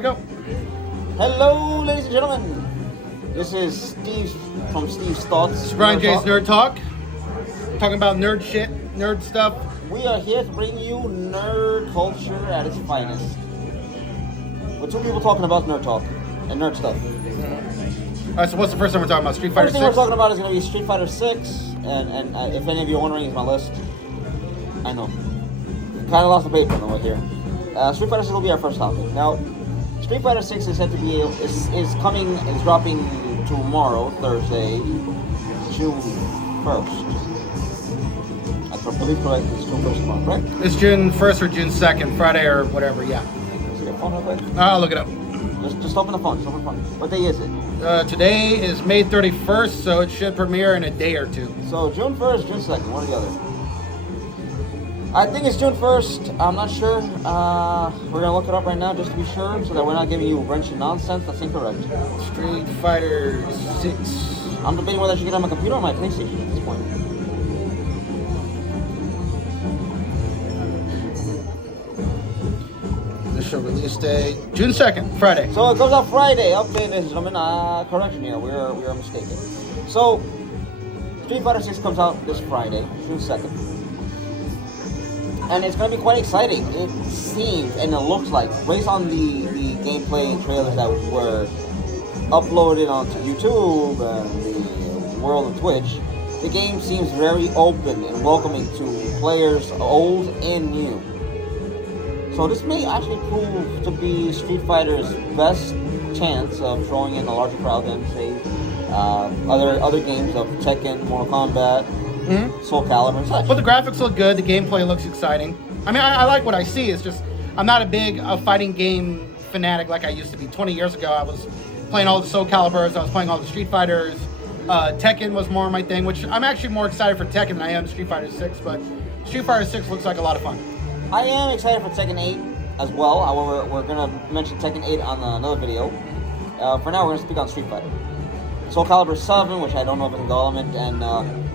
Go. Hello, ladies and gentlemen. This is Steve from Steve's Thoughts. This is Brian J's Nerd Talk. Talking about nerd shit, nerd stuff. We are here to bring you nerd culture at its finest. With two people talking about nerd talk and nerd stuff. Alright, so what's the first time we're talking about? Street Fighter First thing we're 6? talking about is going to be Street Fighter 6. And if any of you are wondering, it's my list. I know. Kind of lost the paper on the way here. Street Fighter 6 will be our first topic. Now, Street Fighter 6 is said to be is dropping tomorrow, Thursday, June 1st. I believe correct. It's June 1st tomorrow, correct? It's June 1st or June 2nd, Friday or whatever, yeah. Is your phone real quick? I'll look it up. Just open the phone. Just open the phone. What day is it? Today is May 31st, so it should premiere in a day or two. So June 1st, June 2nd, one or the other. I think it's June 1st. I'm not sure. We're going to look it up right now just to be sure so that we're not giving you wrenching nonsense. That's incorrect. Street Fighter 6. I'm debating whether I should get it on my computer or my PlayStation at this point. Initial release day, June 2nd, Friday. So it comes out Friday. Okay, ladies and gentlemen, correction here. We are mistaken. So, Street Fighter 6 comes out this Friday, June 2nd. And it's going to be quite exciting. It seems, and it looks like, based on the gameplay trailers that were uploaded onto YouTube and the world of Twitch, the game seems very open and welcoming to players old and new. So this may actually prove to be Street Fighter's best chance of drawing in a larger crowd than, say, other games of Tekken, Mortal Kombat, Soul Calibur, and such. But the graphics look good. The gameplay looks exciting. I mean, I like what I see. It's just I'm not a big fighting game fanatic like I used to be. 20 years ago, I was playing all the Soul Caliburs. I was playing all the Street Fighters. Tekken was more my thing, which I'm actually more excited for Tekken than I am Street Fighter 6. But Street Fighter 6 looks like a lot of fun. I am excited for Tekken 8 as well. However, we're going to mention Tekken 8 on another video. For now, we're going to speak on Street Fighter. Soul Calibur 7, which I don't know if it's in development, and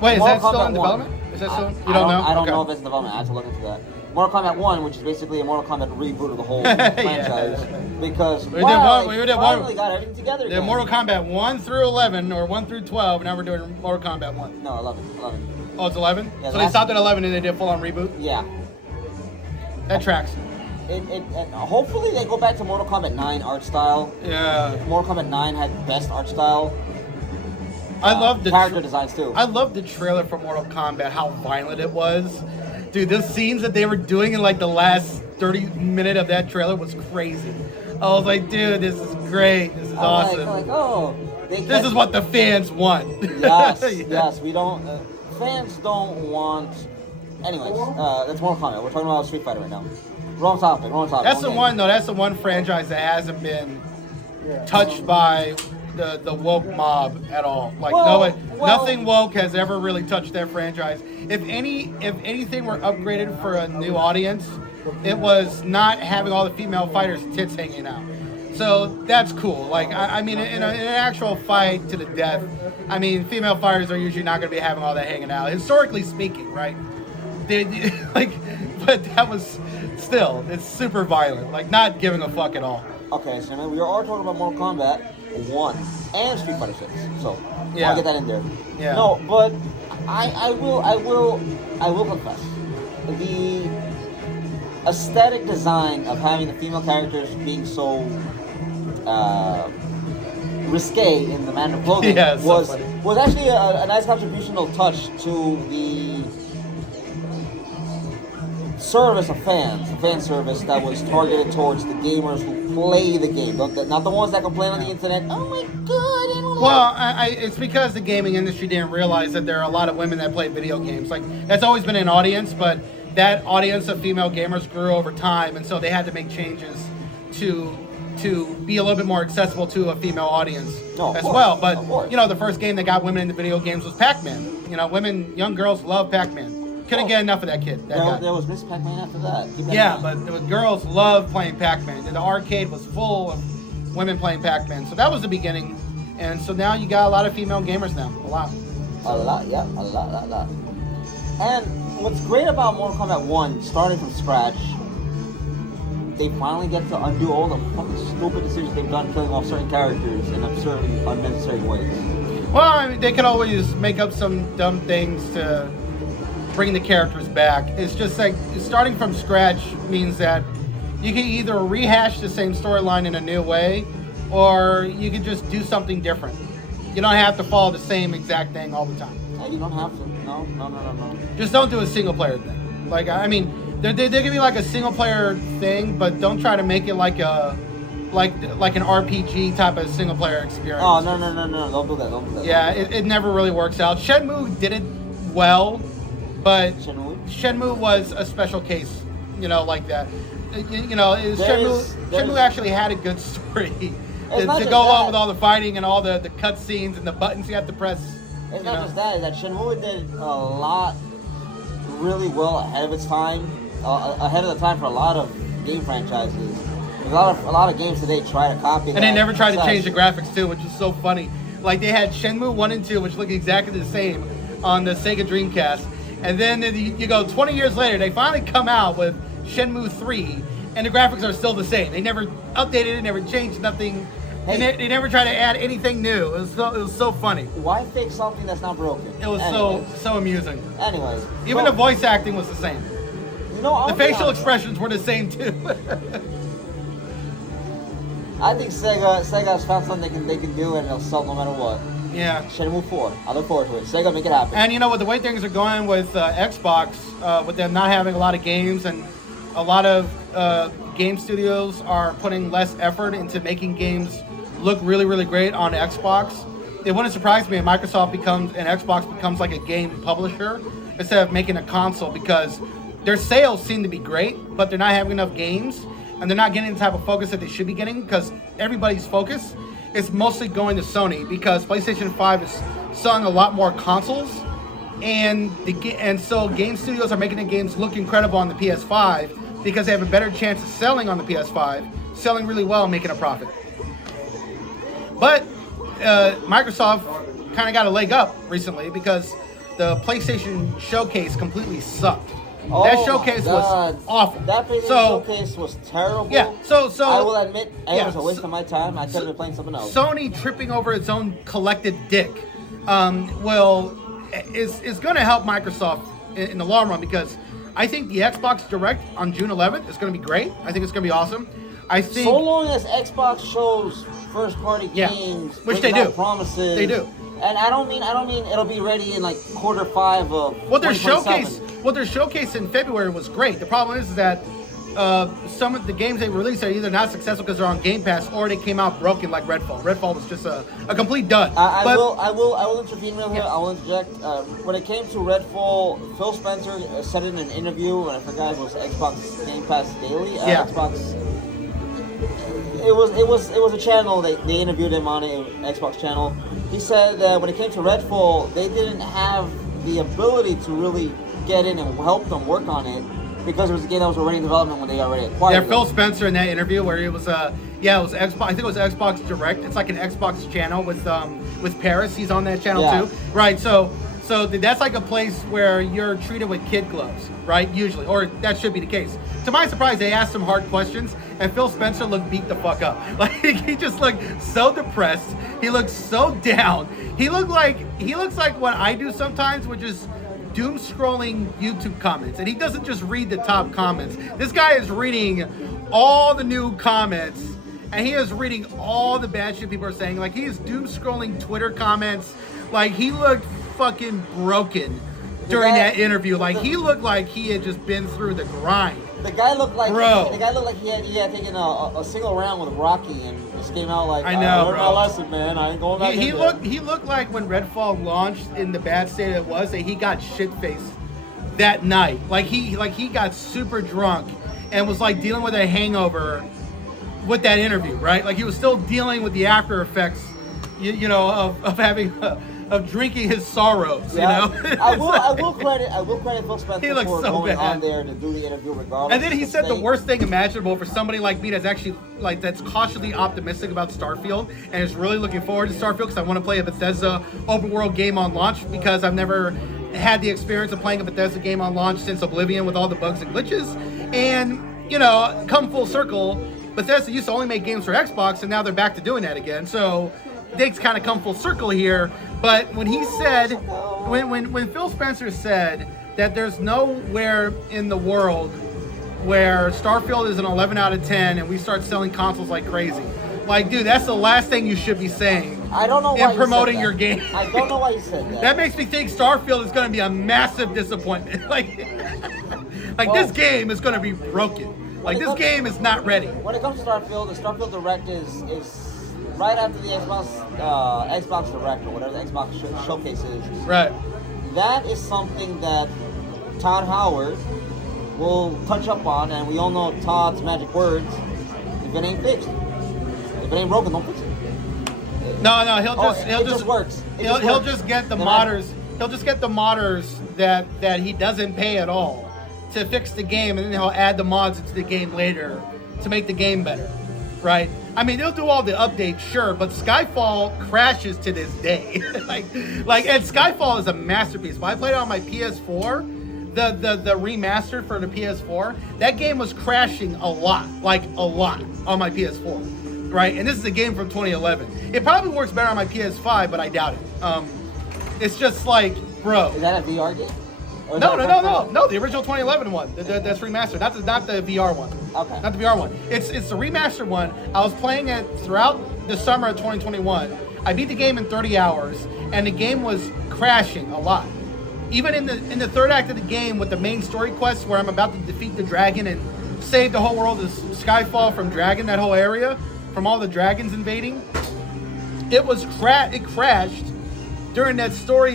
wait, is Mortal that still Kombat in 1. development? Is that still? You don't know? I don't Okay. know if it's in development. I have to look into that. Mortal Kombat 1, which is basically a Mortal Kombat reboot of the whole franchise, because We finally got everything together did again. Mortal Kombat 1 through 11 or 1 through 12. Now we're doing Mortal Kombat 1. No, 11. Oh, it's 11. Yeah, So they stopped at 11 and they did a full-on reboot. Yeah. That tracks. And hopefully they go back to Mortal Kombat 9 art style. Yeah. Mortal Kombat 9 had the best art style. I love the character designs too. I love the trailer for Mortal Kombat, how violent it was. Dude, those scenes that they were doing in like the last 30 minutes of that trailer was crazy. I was like, dude, this is great. This is awesome. This is what the fans want. Yes, Yeah. yes. We don't. Fans don't want. Anyways, that's Mortal Kombat. We're talking about Street Fighter right now. Wrong topic. That's the one, though. That's the one franchise that hasn't been touched by the woke mob at all. Like nothing woke has ever really touched that franchise. If anything were upgraded for a new audience, it was not having all the female fighters' tits hanging out. So that's cool. Like I mean, in an actual fight to the death, I mean, female fighters are usually not going to be having all that hanging out. Historically speaking, right? But that was still, it's super violent. Like not giving a fuck at all. Okay, so now we are talking about Mortal Kombat 1 and Street Fighter 6. So Yeah. I'll get that in there. Yeah. No, but I will confess the aesthetic design of having the female characters being so risque in the manner of clothing Yeah, it's so was funny. actually a nice contributional touch to the service of fans, the fan service that was targeted towards the gamers who play the game, not the ones that complain on the internet. Oh my god! I don't Well, it's because the gaming industry didn't realize that there are a lot of women that play video games. Like that's always been an audience, but that audience of female gamers grew over time, and so they had to make changes to be a little bit more accessible to a female audience as well. But you know, the first game that got women into video games was Pac-Man. You know, young girls love Pac-Man. Couldn't get enough of that kid. That guy. There was Miss Pac-Man after that. Yeah, but the girls loved playing Pac-Man. The arcade was full of women playing Pac-Man. So that was the beginning. And so now you got a lot of female gamers now. A lot. A lot. And what's great about Mortal Kombat 1, starting from scratch, they finally get to undo all the fucking stupid decisions they've done, killing off certain characters in absurdly unnecessary ways. Well, I mean, they could always make up some dumb things to bring the characters back. It's just like starting from scratch means that you can either rehash the same storyline in a new way, or you can just do something different. You don't have to follow the same exact thing all the time. Yeah, you don't have to. No. Just don't do a single player thing. Like, I mean, there can be like a single player thing, but don't try to make it like an RPG type of single player experience. Oh, no. Don't do that. Yeah, it never really works out. Shenmue did it well, but Shenmue was a special case, like that. Shenmue actually had a good story to go along with all the fighting and all the cutscenes and the buttons you have to press. It's not just that. Is that Shenmue did a lot really well ahead of its time, ahead of the time for a lot of game franchises. A lot of games today try to copy that. And they never tried to change the graphics too, which is so funny. Like they had Shenmue 1 and 2, which look exactly the same on the Sega Dreamcast. And then you go 20 years later, they finally come out with Shenmue 3, and the graphics are still the same. They never updated it, never changed nothing. Hey, they never tried to add anything new. It was so funny. Why fix something that's not broken? It was so amusing. Anyways. Even the voice acting was the same. The facial expressions were the same too. I think Sega's found something they can do, and it'll sell no matter what. Yeah. Shenmue 4. I look forward to it. Sega, make it happen. And with the way things are going with Xbox, with them not having a lot of games, and a lot of game studios are putting less effort into making games look really, really great on Xbox. It wouldn't surprise me if Xbox becomes like a game publisher instead of making a console, because their sales seem to be great, but they're not having enough games, and they're not getting the type of focus that they should be getting, because everybody's focus is mostly going to Sony, because PlayStation 5 is selling a lot more consoles, and so game studios are making the games look incredible on the PS5 because they have a better chance of selling on the PS5, selling really well and making a profit. But Microsoft kind of got a leg up recently because the PlayStation Showcase completely sucked. That showcase was awful. That PlayStation Showcase was terrible. Yeah, so I will admit, it was a waste of my time. I could have been playing something else. Sony tripping over its own collected dick is going to help Microsoft in the long run, because I think the Xbox Direct on June 11th is going to be great. I think it's going to be awesome. I think so long as Xbox shows first-party games, which they do, promises, they do. And I don't mean it'll be ready in like quarter 5 of What their showcase in February was great. The problem is that some of the games they released are either not successful because they're on Game Pass, or they came out broken like Redfall. Redfall was just a complete dud. I will intervene real here. I will interject. When it came to Redfall, Phil Spencer said in an interview, and I forgot it was Xbox Game Pass Daily. Xbox. It was a channel they interviewed him on, an Xbox channel. He said that when it came to Redfall, they didn't have the ability to really get in and help them work on it, because it was a game that was already in development when they already acquired it. Yeah, Phil Spencer in that interview where it was Xbox. I think it was Xbox Direct. It's like an Xbox channel with Paris. He's on that channel too, right? So that's like a place where you're treated with kid gloves, right? Usually, or that should be the case. To my surprise, they asked some hard questions, and Phil Spencer looked beat the fuck up. Like he just looked so depressed. He looked so down. He looks like what I do sometimes, which is doom scrolling YouTube comments, and he doesn't just read the top comments. This guy is reading all the new comments, and he is reading all the bad shit people are saying. Like, he is doom scrolling Twitter comments. Like, he looked fucking broken during that interview. Like, he looked like he had just been through the grind. The guy looked like he had taken a single round with Rocky and just came out like, I know, learned my lesson, man. I ain't going back. He looked like when Redfall launched in the bad state it was, that he got shit faced that night. Like he got super drunk and was like dealing with a hangover with that interview, right? Like he was still dealing with the after effects, of having. Of drinking his sorrows, I will credit Phil Spencer for going on there to do the interview regardless. And then he said the worst thing imaginable for somebody like me that's cautiously optimistic about Starfield and is really looking forward to Starfield, because I want to play a Bethesda open world game on launch, because I've never had the experience of playing a Bethesda game on launch since Oblivion with all the bugs and glitches. And come full circle. Bethesda used to only make games for Xbox, and now they're back to doing that again. So they've kind of come full circle here. But when he said, when Phil Spencer said that there's nowhere in the world where Starfield is an 11 out of 10 and we start selling consoles like crazy. Like, dude, that's the last thing you should be saying. I don't know why in promoting your game. I don't know why you said that. That makes me think Starfield is going to be a massive disappointment. like this game is going to be broken. Like, this game is not ready. When it comes to Starfield, the Starfield Direct is right after the Xbox Direct or whatever the Xbox Showcase is. Right. That is something that Todd Howard will touch up on, and we all know Todd's magic words: if it ain't fixed, if it ain't broken, don't fix it. No, he'll just works. He'll just get the modders. He'll just get the modders that he doesn't pay at all to fix the game, and then he'll add the mods into the game later to make the game better. Right? I mean, they'll do all the updates, sure, but Skyfall crashes to this day. and Skyfall is a masterpiece. When I played it on my PS4, the remastered for the PS4, that game was crashing a lot on my PS4, right? And this is a game from 2011. It probably works better on my PS5, but I doubt it. It's just like, bro. Is that a VR game? No, the original 2011 one. That's remastered. Not the VR one. Okay. Not the VR one. It's the remastered one. I was playing it throughout the summer of 2021. I beat the game in 30 hours, and the game was crashing a lot. Even in the third act of the game, with the main story quest where I'm about to defeat the dragon and save the whole world of Skyfall from dragon, that whole area, from all the dragons invading, it crashed during that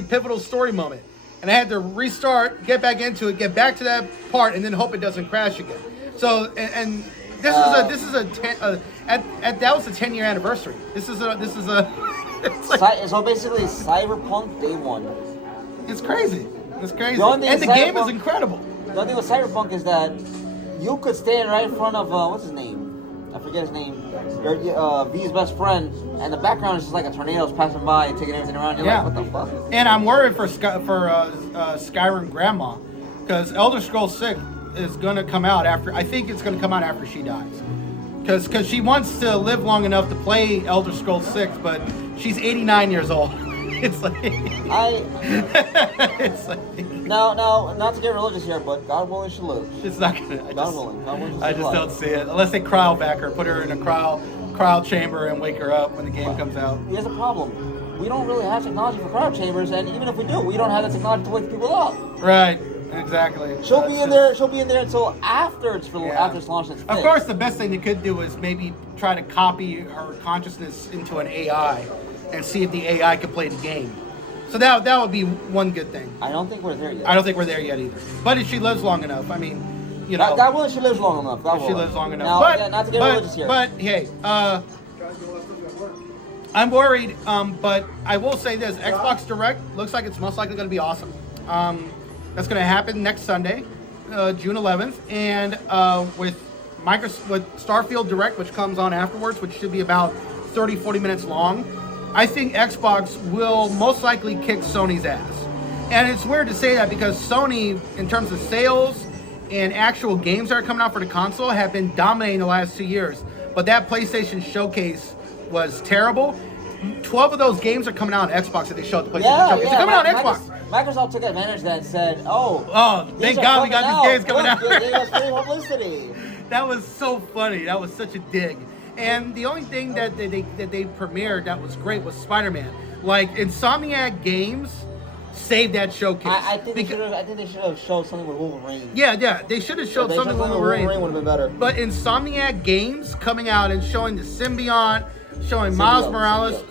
pivotal story moment. And I had to restart, get back into it, get back to that part, and then hope it doesn't crash again. So, and that was a 10-year anniversary. So basically, Cyberpunk Day One. It's crazy. And the game is incredible. The only thing with Cyberpunk is that you could stand right in front of what's his name? I forget his name. V's best friend, and the background is just like a tornado's passing by and taking everything around. You're like, what the fuck? And I'm worried for Skyrim Grandma, because Elder Scrolls 6 is going to come out after. I think it's going to come out after she dies, because she wants to live long enough to play Elder Scrolls 6, but she's 89 years old. It's like No, not to get religious here, but God willing she lives. It's not gonna. God willing I just don't see it unless they cryo back her, put her in a cryo chamber, and wake her up when the game comes out. Here's the problem: we don't really have technology for cryo chambers, and even if we do, we don't have the technology to wake people up. Right. Exactly. She'll be in there until after it's launched. Of course, the best thing they could do is maybe try to copy her consciousness into an AI, and see if the AI could play the game. So that would be one good thing. I don't think we're there yet. I don't think we're there yet either. But if she lives long enough, I mean, God willing, she lives long enough. She lives long enough. Now, not to get religious here. But hey, I'm worried. But I will say this: Xbox Direct looks like it's most likely going to be awesome. That's going to happen next Sunday, June 11th, and with Starfield Direct, which comes on afterwards, which should be about 30-40 minutes long. I think Xbox will most likely kick Sony's ass. And it's weird to say that because Sony, in terms of sales and actual games that are coming out for the console, have been dominating the last 2 years. But that PlayStation showcase was terrible. 12 of those games are coming out on Xbox that they showed at the PlayStation showcase. They're coming out on Xbox. Microsoft took advantage of that and said, thank God we got these games coming out. They gave us free publicity. That was so funny. That was such a dig. And the only thing that they premiered that was great was Spider-Man. Like, Insomniac Games saved that showcase. I think they should have showed something with Wolverine. Yeah, they should have showed something with Wolverine. Wolverine would have been better. But Insomniac Games coming out and showing the symbiote, showing Miles Morales,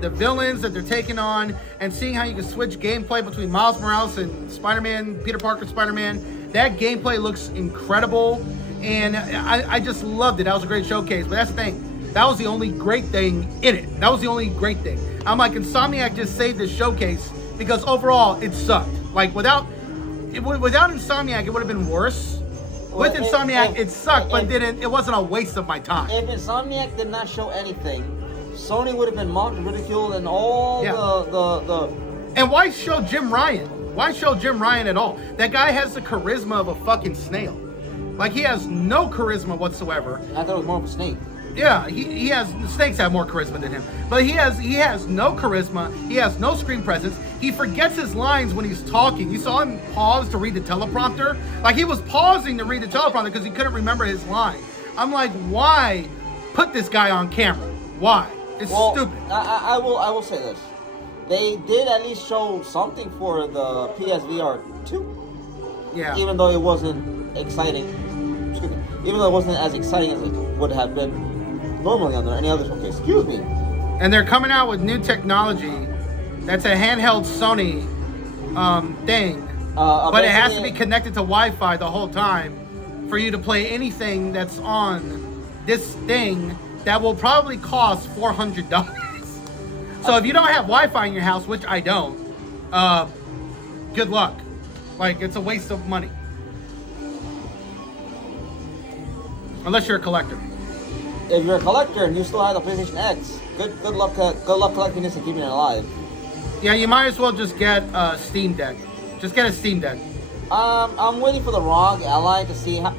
the villains that they're taking on, and seeing how you can switch gameplay between Miles Morales and Spider-Man, Peter Parker Spider-Man. That gameplay looks incredible, and I just loved it. That was a great showcase. But that's the thing. That was the only great thing in it. That was the only great thing. I'm like, Insomniac just saved this showcase because overall it sucked. Like, without Insomniac, it would have been worse. With Insomniac, it sucked, but it wasn't a waste of my time. If Insomniac did not show anything, Sony would have been mocked, ridiculed, and all the. And why show Jim Ryan? Why show Jim Ryan at all? That guy has the charisma of a fucking snail. Like, he has no charisma whatsoever. I thought it was more of a snake. Yeah, he has, snakes have more charisma than him. But he has no charisma. He has no screen presence. He forgets his lines when he's talking. You saw him pause to read the teleprompter. Like, he was pausing to read the teleprompter because he couldn't remember his line. I'm like, why put this guy on camera? Why? It's stupid. I will say this. They did at least show something for the PSVR 2. Yeah. Even though it wasn't exciting. Excuse me. Even though it wasn't as exciting as it would have been normally under any other showcase. Excuse me. And they're coming out with new technology that's a handheld Sony thing. But it has to be connected to Wi-Fi the whole time for you to play anything that's on this thing that will probably cost $400. So if you don't have Wi-Fi in your house, which I don't, good luck. Like, it's a waste of money. Unless you're a collector. If you're a collector and you still have the PlayStation X, good luck collecting this and keeping it alive. Yeah, you might as well just get a Steam Deck. Just get a Steam Deck. I'm waiting for the ROG Ally to see how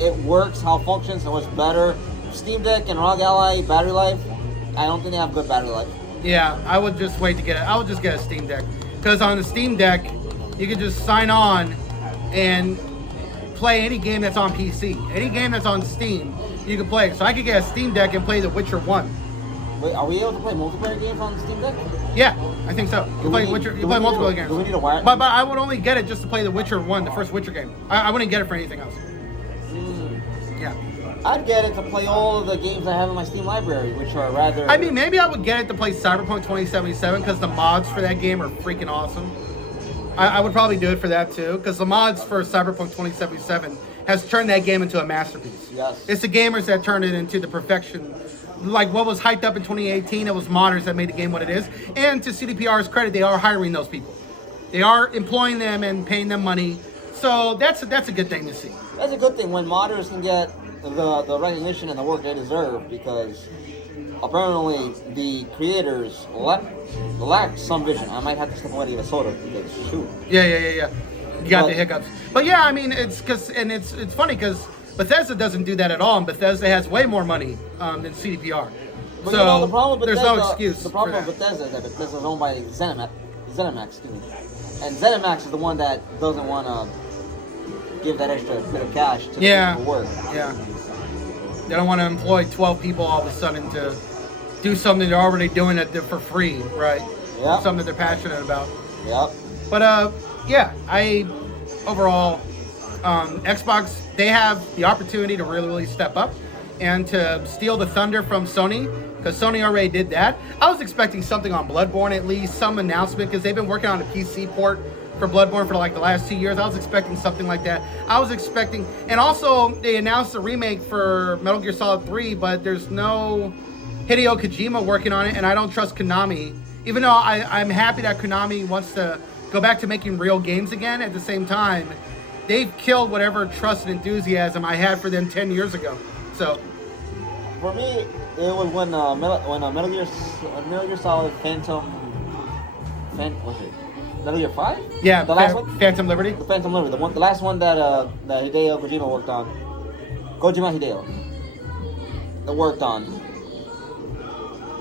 it works, how it functions, and what's better. Steam Deck and ROG Ally battery life, I don't think they have good battery life. Yeah, I would just wait to get it. I would just get a Steam Deck. Because on the Steam Deck, you can just sign on and play any game that's on PC. Any game that's on Steam, you can play it. So I could get a Steam Deck and play The Witcher 1. Wait, are we able to play multiplayer games on Steam Deck? Yeah, I think so. You play multiplayer games. Do we need a wire? But I would only get it just to play The Witcher 1, the first Witcher game. I wouldn't get it for anything else. Yeah. I'd get it to play all of the games I have in my Steam library, which are rather... I mean, maybe I would get it to play Cyberpunk 2077 because the mods for that game are freaking awesome. I would probably do it for that too, because the mods for Cyberpunk 2077 has turned that game into a masterpiece. Yes. It's the gamers that turned it into the perfection. Like what was hyped up in 2018, it was modders that made the game what it is. And to CDPR's credit, they are hiring those people. They are employing them and paying them money. So that's a good thing to see. That's a good thing when modders can get the recognition and the work they deserve, because apparently the creators lack some vision. I might have to step away to get a soda because shoot. Yeah. You got the hiccups. But yeah, I mean, it's funny because Bethesda doesn't do that at all, and Bethesda has way more money than CDPR. But so you know, the problem with there's Bethesda, no excuse. The problem with Bethesda is that Bethesda is owned by ZeniMax, excuse me. And ZeniMax is the one that doesn't want to give that extra bit of cash to the people work. Yeah. They don't want to employ 12 people all of a sudden to do something they're already doing it for free, right? Yep. Something that they're passionate about. Yep. But overall, Xbox, they have the opportunity to really step up and to steal the thunder from Sony, because Sony already did that. I was expecting something on Bloodborne, at least some announcement, because they've been working on a PC port for Bloodborne for like the last 2 years. I was expecting something like that. And also they announced a remake for Metal Gear Solid 3, but there's no Hideo Kojima working on it, and I don't trust Konami. Even though I'm happy that Konami wants to go back to making real games again, at the same time, they've killed whatever trust and enthusiasm I had for them 10 years ago. So, for me, it was when Metal Gear Solid Metal Gear 5? Yeah, the last one? Phantom Liberty. The Phantom Liberty, the last one that Hideo Kojima worked on. Kojima Hideo. That worked on.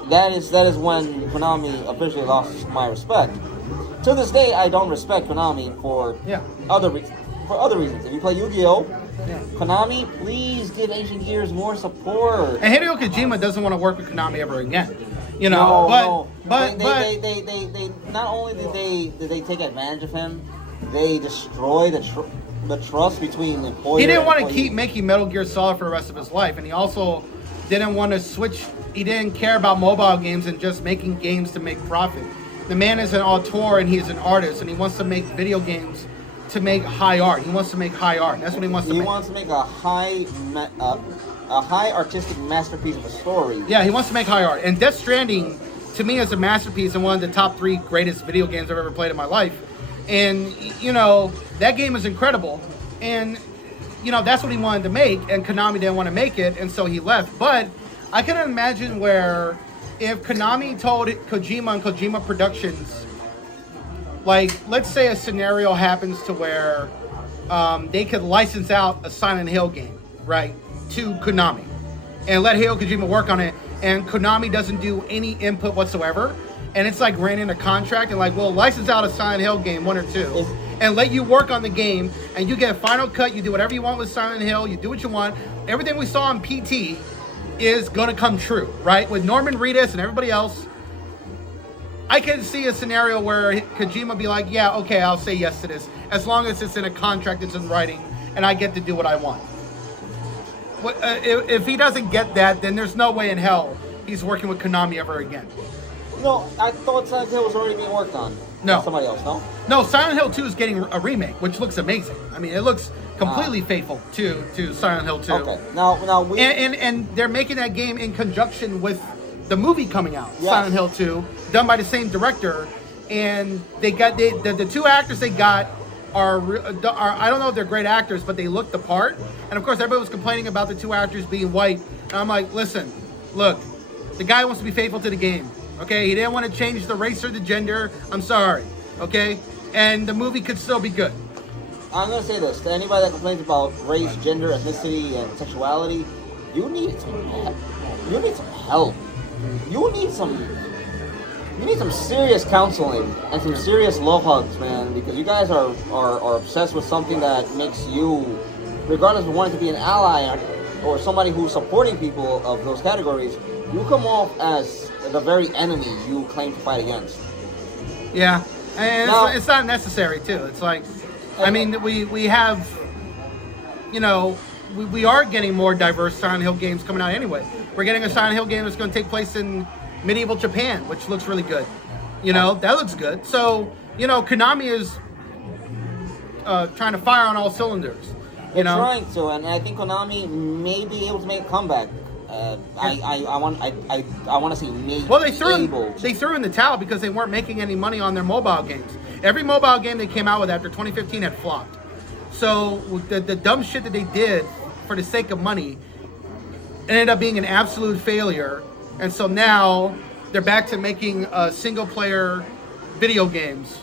That is when Konami officially lost my respect. To this day, I don't respect Konami for other reasons. If you play Yu-Gi-Oh, Konami, please give Ancient Gears more support. And Hideo Kojima doesn't want to work with Konami ever again. You know, no. But they not only did they take advantage of him, they destroy the trust between employer. He didn't want to employee. keep making Metal Gear Solid for the rest of his life, and he also didn't want to switch. He didn't care about mobile games and just making games to make profit. The man is an auteur and he's an artist, and he wants to make video games to make high art. He wants to make high art. That's what he wants to make. He wants to make a high artistic masterpiece of a story. Yeah, he wants to make high art. And Death Stranding, to me, is a masterpiece and one of the top 3 greatest video games I've ever played in my life. And, that game is incredible. And, that's what he wanted to make, and Konami didn't want to make it, and so he left. But I can imagine where if Konami told Kojima and Kojima Productions, like, let's say a scenario happens to where they could license out a Silent Hill game, right, to Konami, and let Hideo Kojima work on it, and Konami doesn't do any input whatsoever, and it's like ran in a contract, and like, we'll license out a Silent Hill game, 1 or 2, and let you work on the game, and you get a final cut, you do whatever you want with Silent Hill, you do what you want, everything we saw on PT is gonna come true, right? With Norman Reedus and everybody else, I can see a scenario where Kojima be like, yeah, okay, I'll say yes to this, as long as it's in a contract, it's in writing, and I get to do what I want. If he doesn't get that, then there's no way in hell he's working with Konami ever again. No, I thought Silent Hill was already being worked on. No. By somebody else, no? No, Silent Hill 2 is getting a remake, which looks amazing. I mean, it looks completely faithful to Silent Hill 2. Okay. Now we... And they're making that game in conjunction with the movie coming out, Yes. Silent Hill 2, done by the same director. And they got the 2 actors they got are I don't know if they're great actors, but they look the part. And of course, everybody was complaining about the 2 actors being white. And I'm like, listen, look, the guy wants to be faithful to the game. Okay, he didn't want to change the race or the gender. I'm sorry. Okay, and the movie could still be good. I'm gonna say this to anybody that complains about race, gender, ethnicity, and sexuality. You need some help. You need some help. You need some serious counseling and some serious love hugs, man. Because you guys are obsessed with something that makes you, regardless of wanting to be an ally or somebody who's supporting people of those categories, you come off as the very enemy you claim to fight against. Yeah, and Now- it's not necessary too. It's like, I mean, we have, you know, we are getting more diverse Silent Hill games coming out anyway. We're getting a Silent Hill game that's going to take place in medieval Japan, which looks really good. You know, that looks good. So, you know, Konami is trying to fire on all cylinders. You They're know, trying to, and I think Konami may be able to make a comeback. I want to see maybe well, they threw able. in the towel because they weren't making any money on their mobile games. Every mobile game they came out with after 2015 had flopped. So the dumb shit that they did for the sake of money ended up being an absolute failure. And so now they're back to making single-player video games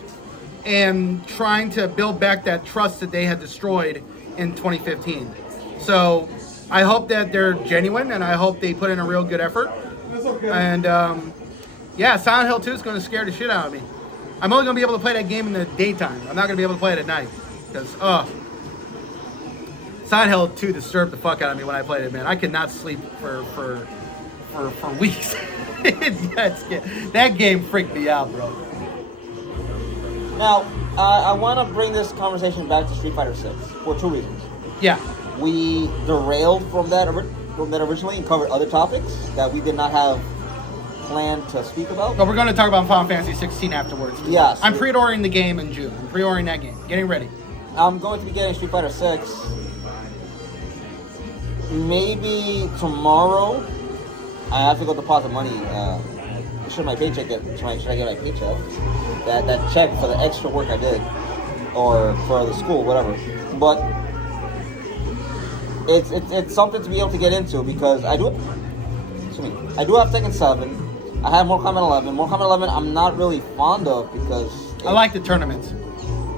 and trying to build back that trust that they had destroyed in 2015. So I hope that they're genuine, and I hope they put in a real good effort. And yeah, Silent Hill 2 is going to scare the shit out of me. I'm only going to be able to play that game in the daytime. I'm not going to be able to play it at night because Silent Hill 2 disturbed the fuck out of me when I played it, man. I could not sleep for weeks. That game freaked me out, bro. Now, I want to bring this conversation back to Street Fighter 6 for 2 reasons. Yeah. We derailed from that originally and covered other topics that we did not have planned to speak about. But we're going to talk about Final Fantasy 16 afterwards. Yes. I'm pre-ordering the game in June. I'm pre-ordering that game. Getting ready. I'm going to be getting Street Fighter 6 maybe tomorrow. I have to go deposit money. Should I get my paycheck? That check for the extra work I did, or for the school, whatever. But it's something to be able to get into because I do have Tekken 7. I have Mortal Kombat 11. Mortal Kombat 11 I'm not really fond of because I like the tournaments.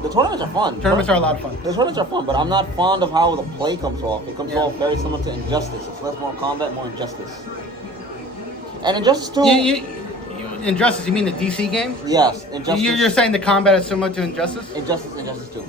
the tournaments are fun. Tournaments are a lot of fun. The tournaments are fun, but I'm not fond of how the play comes off. It comes off very similar to Injustice. It's less Mortal Kombat, more Injustice. And Injustice 2... Injustice, you mean the DC game? Yes, Injustice. You're saying the combat is similar to Injustice? Injustice 2.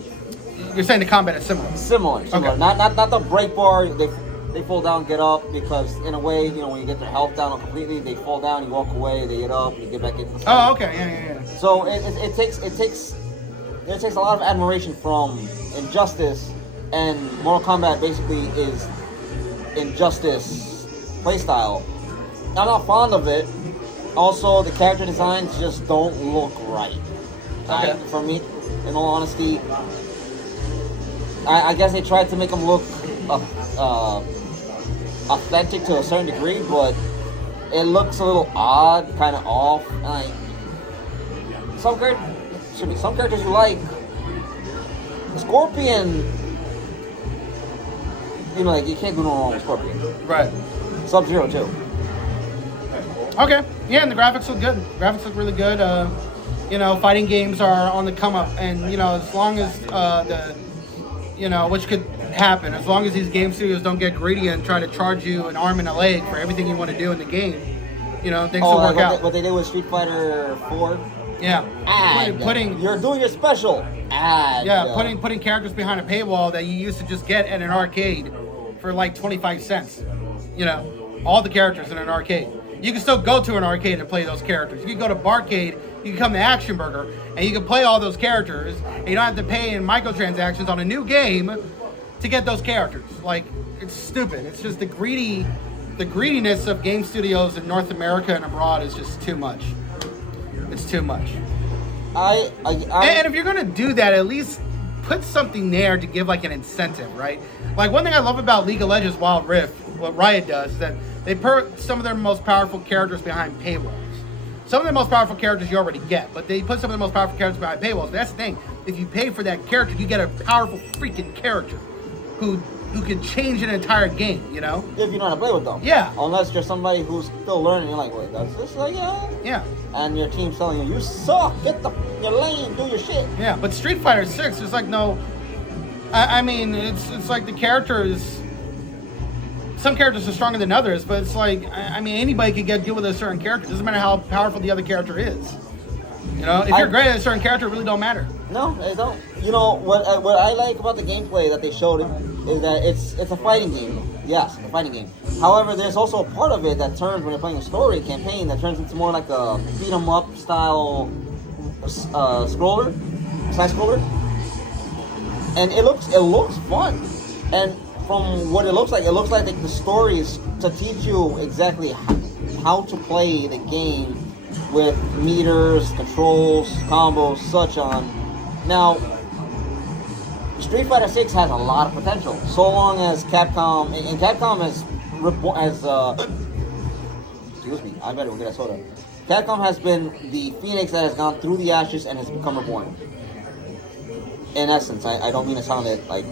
You're saying the combat is similar? Similar. Okay. Not the break bar, they fall down, get up, because in a way, you know, when you get their health down completely, they fall down, you walk away, they get up, you get back into the fight. Oh, okay, yeah. So it takes a lot of admiration from Injustice, and Mortal Kombat basically is Injustice playstyle. I'm not fond of it. Also, the character designs just don't look right. Okay. For me, in all honesty, I guess they tried to make them look authentic to a certain degree, but it looks a little odd, kind of off. Some characters you like. Scorpion, you know, like you can't go no wrong with Scorpion. Right. Sub-Zero too. Okay. Yeah, and the graphics look good. Graphics look really good. fighting games are on the come up, and as long as which could happen, as long as these game studios don't get greedy and try to charge you an arm and a leg for everything you want to do in the game, things will work out. What they did with Street Fighter 4. Yeah, Putting you're doing your special. Putting characters behind a paywall that you used to just get at an arcade for like 25 cents. All the characters in an arcade. You can still go to an arcade and play those characters. You can go to Barcade, you can come to Action Burger, and you can play all those characters, and you don't have to pay in microtransactions on a new game to get those characters. Like, it's stupid. It's just the greediness of game studios in North America and abroad is just too much. It's too much. And if you're gonna do that, at least put something there to give like an incentive, right? Like, one thing I love about League of Legends Wild Rift, what Riot does, is that they put some of their most powerful characters behind paywalls. Some of the most powerful characters you already get, but they put some of the most powerful characters behind paywalls. But that's the thing. If you pay for that character, you get a powerful freaking character who can change an entire game, If you know how to play with them. Yeah. Unless you're somebody who's still learning, you're like, wait, that's this? Like, yeah. Yeah. And your team's telling you suck, get your lane, do your shit. Yeah, but Street Fighter 6, there's like no... I mean, it's like the characters... Some characters are stronger than others, but it's like, I mean, anybody can get good with a certain character. It doesn't matter how powerful the other character is. If you're great at a certain character, it really don't matter. No, it don't. What I like about the gameplay that they showed is that it's a fighting game. Yes, a fighting game. However, there's also a part of it that turns, when you're playing a story campaign, that turns into more like a beat 'em up style side scroller. And it looks fun. And from what it looks like the story is to teach you exactly how to play the game with meters, controls, combos, such on. Now, Street Fighter 6 has a lot of potential, so long as Capcom, and Capcom has excuse me, I better go get a soda. Capcom has been the phoenix that has gone through the ashes and has become reborn. In essence, I don't mean to sound like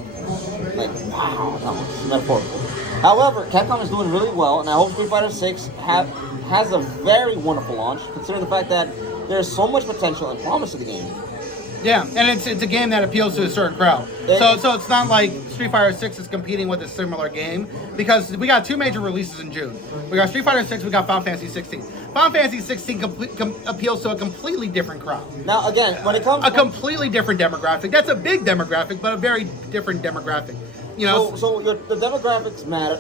wow, no, it's metaphorical. However, Capcom is doing really well, and I hope Street Fighter 6 has a very wonderful launch, considering the fact that there's so much potential and promise to the game. Yeah, and it's a game that appeals to a certain crowd. So it's not like Street Fighter 6 is competing with a similar game, because we got two major releases in June. We got Street Fighter 6, we got Final Fantasy 16. Final Fantasy 16 appeals to a completely different crowd. Now, again, when it comes to... completely different demographic. That's a big demographic, but a very different demographic. So the demographics matter.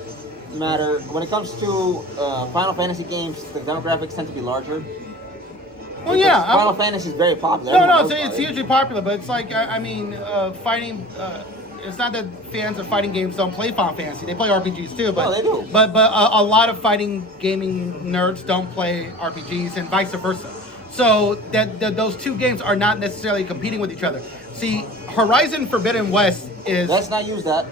When it comes to Final Fantasy games, the demographics tend to be larger. Well, yeah. Final Fantasy is very popular. No, it's hugely popular, but it's like, fighting... it's not that fans of fighting games don't play Final Fantasy. They play RPGs too, but they do. But a lot of fighting gaming nerds don't play RPGs, and vice versa. So that those two games are not necessarily competing with each other. See, Horizon Forbidden West is... Let's not use that.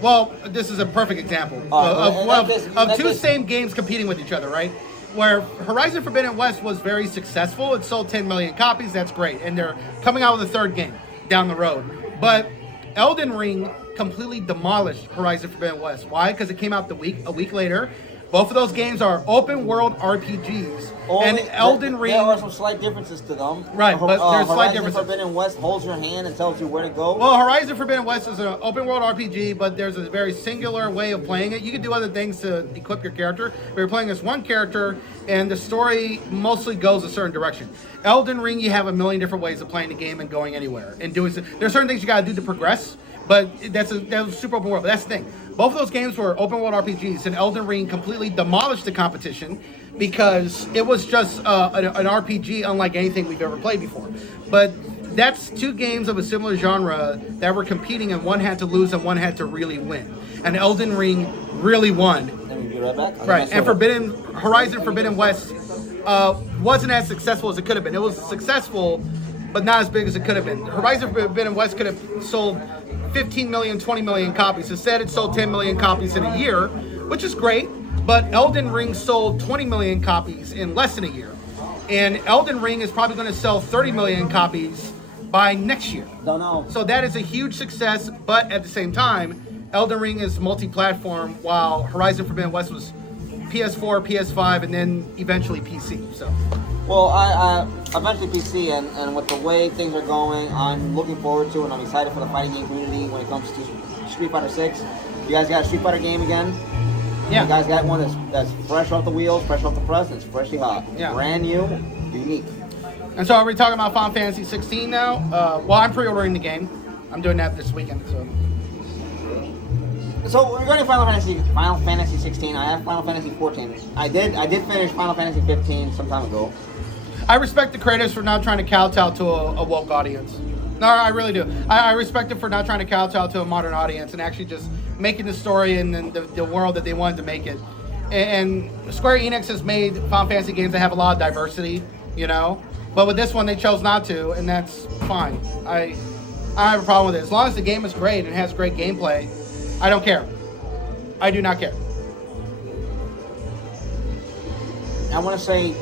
Well, this is a perfect example of two same games competing with each other, right? Where Horizon Forbidden West was very successful. It sold 10 million copies. That's great. And they're coming out with a third game down the road. But Elden Ring completely demolished Horizon Forbidden West. Why? Because it came out a week later. Both of those games are open world RPGs. And Elden Ring... There are some slight differences to them. Right, but there's slight differences. Horizon Forbidden West holds your hand and tells you where to go. Well, Horizon Forbidden West is an open world RPG, but there's a very singular way of playing it. You can do other things to equip your character, but you're playing as one character, and the story mostly goes a certain direction. Elden Ring, you have a million different ways of playing the game and going anywhere. And there's certain things you gotta do to progress, but that's super open world. But that's the thing. Both of those games were open world RPGs, and Elden Ring completely demolished the competition because it was just an RPG unlike anything we've ever played before. But that's two games of a similar genre that were competing, and one had to lose and one had to really win. And Elden Ring really won. Let me be right back. Right, and Horizon Forbidden West wasn't as successful as it could have been. It was successful, but not as big as it could have been. Horizon Forbidden West could have sold 15 million, 20 million copies. Instead, it sold 10 million copies in a year, which is great. But Elden Ring sold 20 million copies in less than a year. And Elden Ring is probably going to sell 30 million copies by next year. Don't know. So that is a huge success, but at the same time, Elden Ring is multi-platform, while Horizon Forbidden West was PS4, PS5, and then eventually PC. So Well, I eventually PC, and with the way things are going, I'm looking forward to, and I'm excited for the fighting game community when it comes to Street Fighter 6. You guys got a Street Fighter game again? yeah, You guys got one that's fresh off the wheels, fresh off the press, it's freshly hot. Yeah. Brand new, unique. and so are we talking about Final Fantasy 16 now? Well, I'm pre-ordering the game. I'm doing that this weekend. So regarding Final Fantasy 16, I have Final Fantasy 14. I did finish Final Fantasy 15 some time ago. I respect the creators for not trying to kowtow to a woke audience. No, I really do. I respect them for not trying to kowtow to a modern audience and actually just making the story and the world that they wanted to make it. And Square Enix has made Final Fantasy games that have a lot of diversity, you know. But with this one, they chose not to, and that's fine. I don't have a problem with it. As long as the game is great and has great gameplay, I don't care. I do not care. I want to say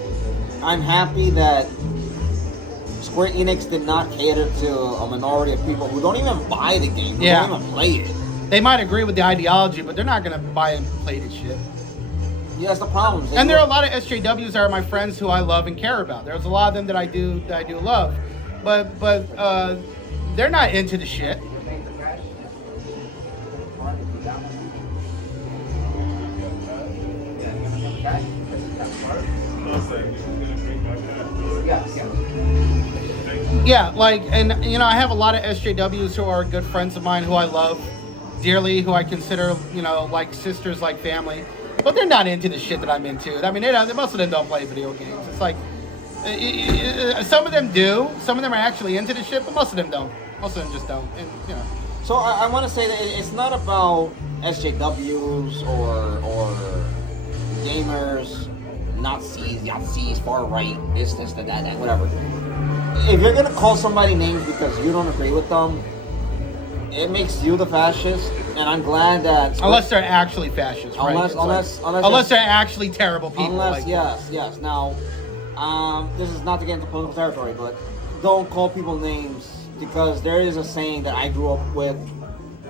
I'm happy that Square Enix did not cater to a minority of people who don't even buy the game, who Yeah. don't even play it. They might agree with the ideology, but they're not going to buy and play this shit. Yeah, that's the problem. And there are a lot of SJWs that are my friends who I love and care about. There's a lot of them that I do love, but they're not into the shit. Yeah, like, and you know, I have a lot of SJWs who are good friends of mine who I love dearly, who I consider, you know, like sisters, like family. But they're not into the shit that I'm into. I mean, most of them don't play video games. It's like, some of them do. Some of them are actually into the shit, but most of them don't. Most of them just don't. And, you know. So I want to say that it's not about SJWs or gamers, Nazis, far right, this, that, whatever. If you're gonna call somebody names because you don't agree with them, it makes you the fascist. And I'm glad that Unless they're actually fascists, right? Unless they're actually terrible people. Unless, like, yes. Now, this is not to get into political territory, but don't call people names because there is a saying that I grew up with.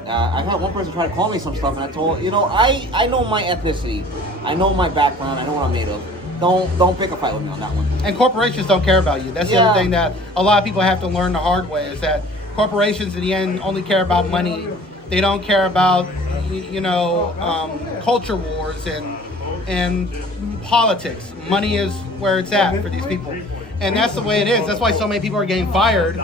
I've had one person try to call me some stuff, and I told I know my ethnicity, I know my background, I know what I'm made of. Don't pick a fight with me on that one. And corporations don't care about you. That's the other thing that a lot of people have to learn the hard way is that corporations in the end only care about money. They don't care about culture wars and politics. Money is where it's at for these people, and that's the way it is. That's why so many people are getting fired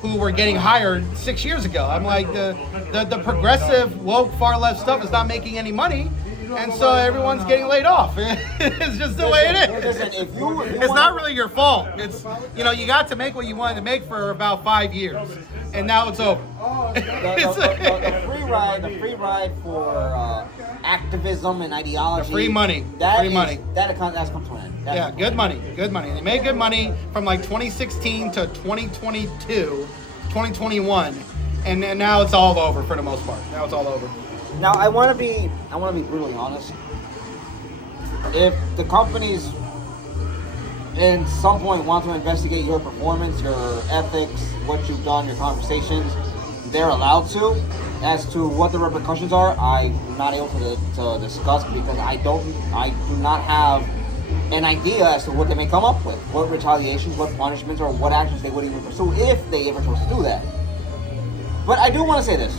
who were getting hired 6 years ago. I'm like, the progressive woke far left stuff is not making any money. And so everyone's getting laid off. It's just the way it is. Listen, It's not really your fault. It's, you got to make what you wanted to make for about 5 years, and now it's over. The free ride for activism and ideology. The free money. That's come to an end. Good money. They made good money from like 2016 to 2022, 2021, and now it's all over for the most part. Now it's all over. Now I want to be brutally honest. If the companies at some point want to investigate your performance, your ethics, what you've done, your conversations, they're allowed to. As to what the repercussions are, I'm not able to discuss because I do not have an idea as to what they may come up with, what retaliations, what punishments, or what actions they would even pursue if they ever chose to do that. But I do want to say this.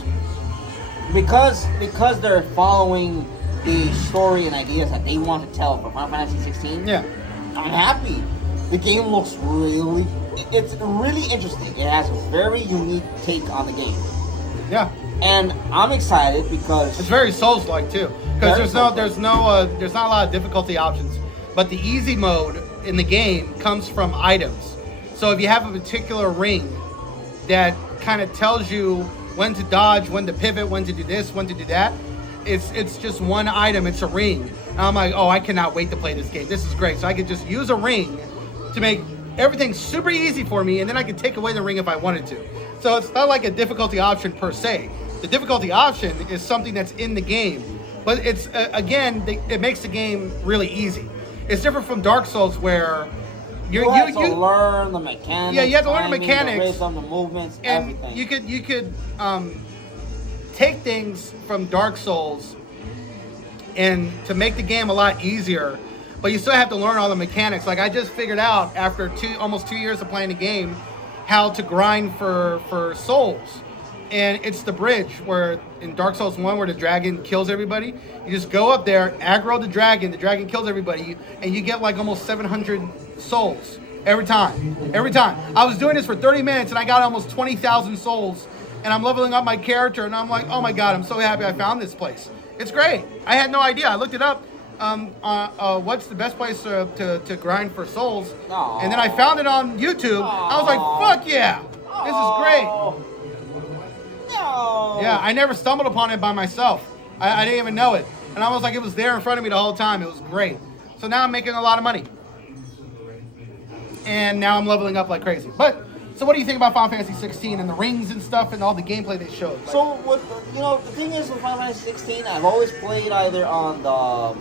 Because they're following the story and ideas that they want to tell for Final Fantasy 16, yeah, I'm happy. The game looks it's really interesting. It has a very unique take on the game. Yeah. And I'm excited because it's very Souls-like too. Because there's not a lot of difficulty options, but the easy mode in the game comes from items. So if you have a particular ring that kind of tells you when to dodge, when to pivot, when to do this, when to do that. It's just one item. It's a ring. And I'm like, I cannot wait to play this game. This is great. So I could just use a ring to make everything super easy for me, and then I could take away the ring if I wanted to. So it's not like a difficulty option per se. The difficulty option is something that's in the game. But it's, it makes the game really easy. It's different from Dark Souls where you have to learn the mechanics. Yeah, you have to learn the mechanics, the rhythm, the movements, and everything. You could take things from Dark Souls and to make the game a lot easier, but you still have to learn all the mechanics. Like I just figured out after almost 2 years of playing the game how to grind for souls. And it's the bridge where in Dark Souls 1 where the dragon kills everybody. You just go up there, aggro the dragon kills everybody, and you get like almost 700 souls every time. Every time. I was doing this for 30 minutes and I got almost 20,000 souls, and I'm leveling up my character, and I'm like, oh my god, I'm so happy I found this place. It's great. I had no idea. I looked it up. What's the best place to grind for souls? Aww. And then I found it on YouTube. I was like, fuck yeah. This is great. No. Yeah, I never stumbled upon it by myself. I didn't even know it. And I was like, it was there in front of me the whole time. It was great. So now I'm making a lot of money. And now I'm leveling up like crazy. But, so what do you think about Final Fantasy 16 and the rings and stuff and all the gameplay they showed? Like, So, the thing is with Final Fantasy 16, I've always played either on the,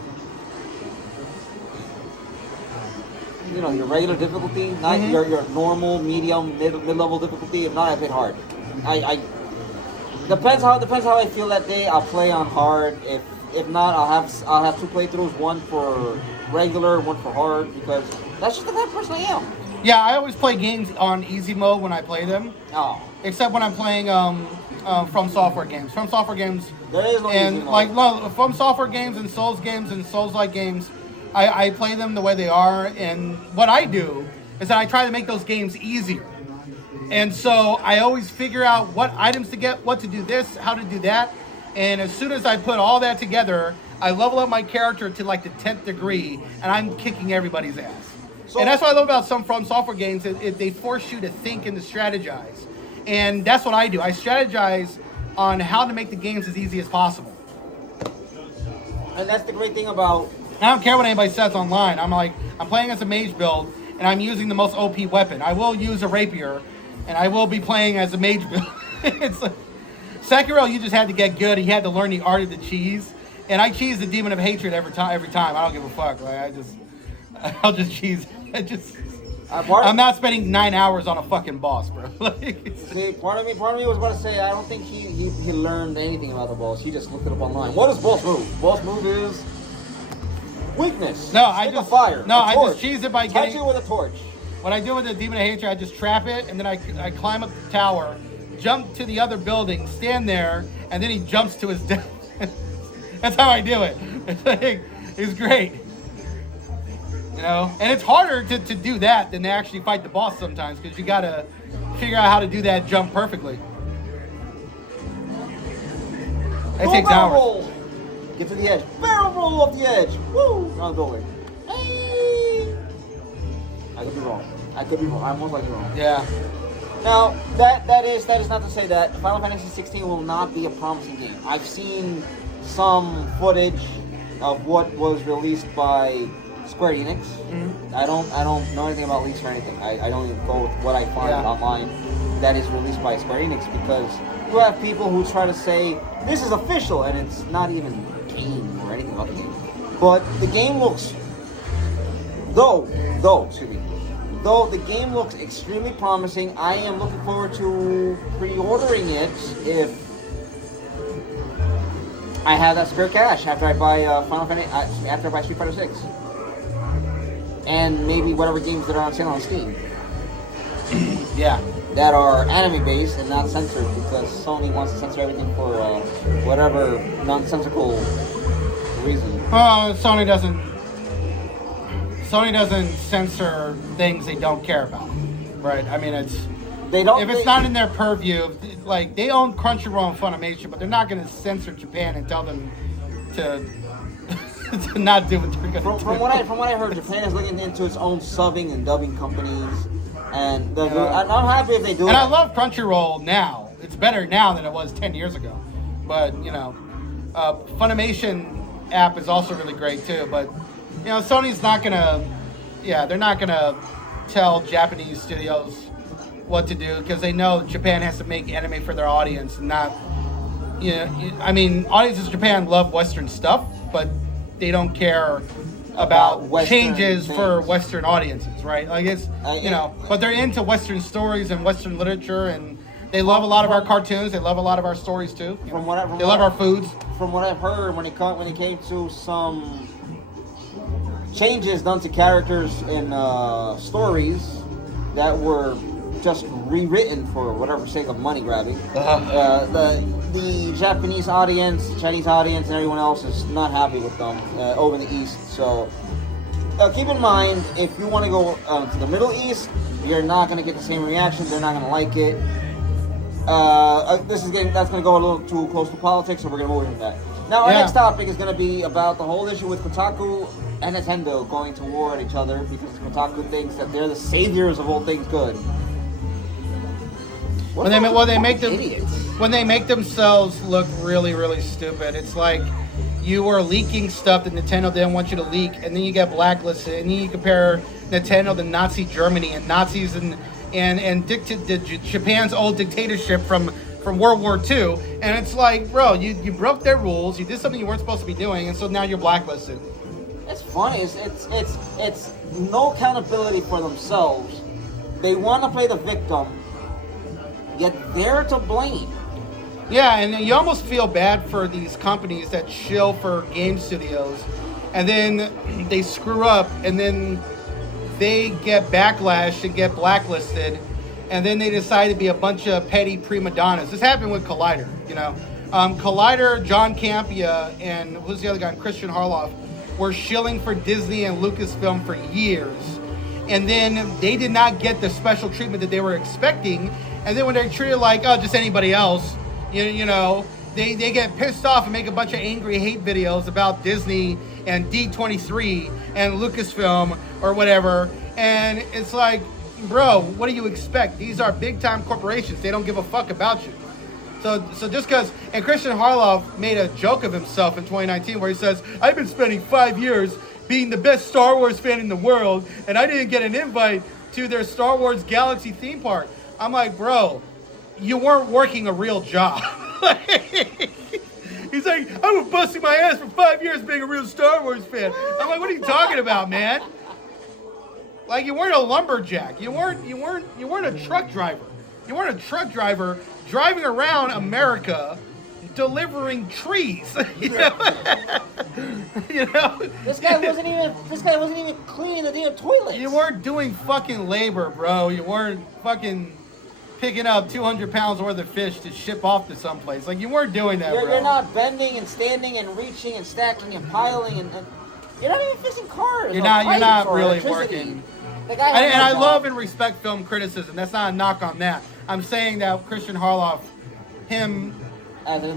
your regular difficulty, not your normal, medium, mid-level difficulty. If not, I played hard. Depends how I feel that day. I'll play on hard. If not, I'll have two playthroughs, one for regular, one for hard, because that's just the type of person I am. yeah, I always play games on easy mode when I play them. Oh, Except when I'm playing From Software games. From Software games there is no and easy mode. From Software games and Souls-like games, I play them the way they are, and what I do is that I try to make those games easier. And so I always figure out what items to get, what to do this, how to do that, and as soon as I put all that together, I level up my character to like the 10th degree, and I'm kicking everybody's ass. So- And that's what I love about some From Software games, they force you to think and to strategize. And that's what I do. I strategize on how to make the games as easy as possible. And that's the great thing about. I don't care what anybody says online. I'm playing as a mage build, and I'm using the most OP weapon. I will use a rapier, and I will be playing as a mage build. It's like, Sekiro, you just had to get good. You had to learn the art of the cheese. And I cheese the Demon of Hatred every time. I don't give a fuck. Like, I'll just cheese. I'm not spending 9 hours on a fucking boss, bro. See, part of me was about to say I don't think he learned anything about the boss. He just looked it up online. What is boss move? Boss move is weakness. No, I Stick just a fire. No, a I torch. just cheese it by Touch getting. it with a torch. What I do with the Demon of Hatred, I just trap it, and then I climb up the tower, jump to the other building, stand there, and then he jumps to his death. That's how I do it. It's great. And it's harder to do that than to actually fight the boss sometimes, because you gotta figure out how to do that jump perfectly. That takes barrel hours. roll. Get to the edge. Barrel roll off the edge. Woo! Around the building. Hey. I could be wrong. I'm most likely wrong. Yeah. Now, that is not to say that Final Fantasy 16 will not be a promising game. I've seen some footage of what was released by Square Enix. Mm-hmm. I don't know anything about leaks or anything. I don't even go with what I find online that is released by Square Enix, because you have people who try to say this is official and it's not even a game or anything about the game. But the game looks though the game looks extremely promising. I am looking forward to pre-ordering it if I have that spare cash after I buy after I buy Street Fighter 6. And maybe whatever games that are on sale on Steam. Yeah. That are anime based and not censored, because Sony wants to censor everything for whatever nonsensical reason. Sony doesn't censor things they don't care about, right? I mean, if it's not in their purview, like they own Crunchyroll and Funimation, but they're not going to censor Japan and tell them to to not do what they're going to do. From what I heard, Japan is looking into its own subbing and dubbing companies, and I'm happy if they do. And I love Crunchyroll now. It's better now than it was 10 years ago. But Funimation app is also really great too. But Sony's not gonna, they're not gonna tell Japanese studios what to do, because they know Japan has to make anime for their audience, not, audiences in Japan love Western stuff, but they don't care about changes for Western audiences, right? Like it's, but they're into Western stories and Western literature, and They love a lot of our cartoons. They love a lot of our stories too. They love our foods. From what I've heard, when it came to some changes done to characters in stories that were just rewritten for whatever sake of money grabbing, the Japanese audience, Chinese audience, and everyone else is not happy with them over in the East. So keep in mind, if you want to go to the Middle East, you're not going to get the same reaction. They're not going to like it. That's going to go a little too close to politics, so we're going to move into that. Now, our next topic is going to be about the whole issue with Kotaku and Nintendo going to war at each other because Kotaku thinks that they're the saviors of all things good. When they make themselves look really, really stupid. It's like you are leaking stuff that Nintendo didn't want you to leak, and then you get blacklisted, and then you compare Nintendo to Nazi Germany and Nazis and Japan's old dictatorship from World War II, and it's like, bro, you broke their rules, you did something you weren't supposed to be doing, and so now you're blacklisted. It's funny. It's no accountability for themselves. They want to play the victim, yet they're to blame. Yeah, and you almost feel bad for these companies that shill for game studios, and then they screw up, and then they get backlash and get blacklisted, and then they decide to be a bunch of petty prima donnas. This happened with Collider, you know. Collider, John Campea, and who's the other guy, Christian Harloff, were shilling for Disney and Lucasfilm for years, and then they did not get the special treatment that they were expecting, and then when they're treated like, oh, just anybody else, you know, they get pissed off and make a bunch of angry hate videos about Disney and D23 and Lucasfilm or whatever. And it's like, bro, what do you expect? These are big time corporations. They don't give a fuck about you. So just because, and Christian Harloff made a joke of himself in 2019 where he says, I've been spending 5 years being the best Star Wars fan in the world, and I didn't get an invite to their Star Wars Galaxy theme park. I'm like, bro, you weren't working a real job. He's like, I was busting my ass for 5 years being a real Star Wars fan. I'm like, what are you talking about, man? Like, you weren't a lumberjack. You weren't a truck driver. You weren't a truck driver driving around America delivering trees. You know? This guy wasn't even cleaning the damn toilets. You weren't doing fucking labor, bro. You weren't fucking picking up 200 pounds worth of fish to ship off to someplace. Like, you weren't doing that, bro. You're not bending and standing and reaching and stacking and piling and you're not even fixing cars. You're not really working. And I love and respect film criticism. That's not a knock on that. I'm saying that Christian Harloff, him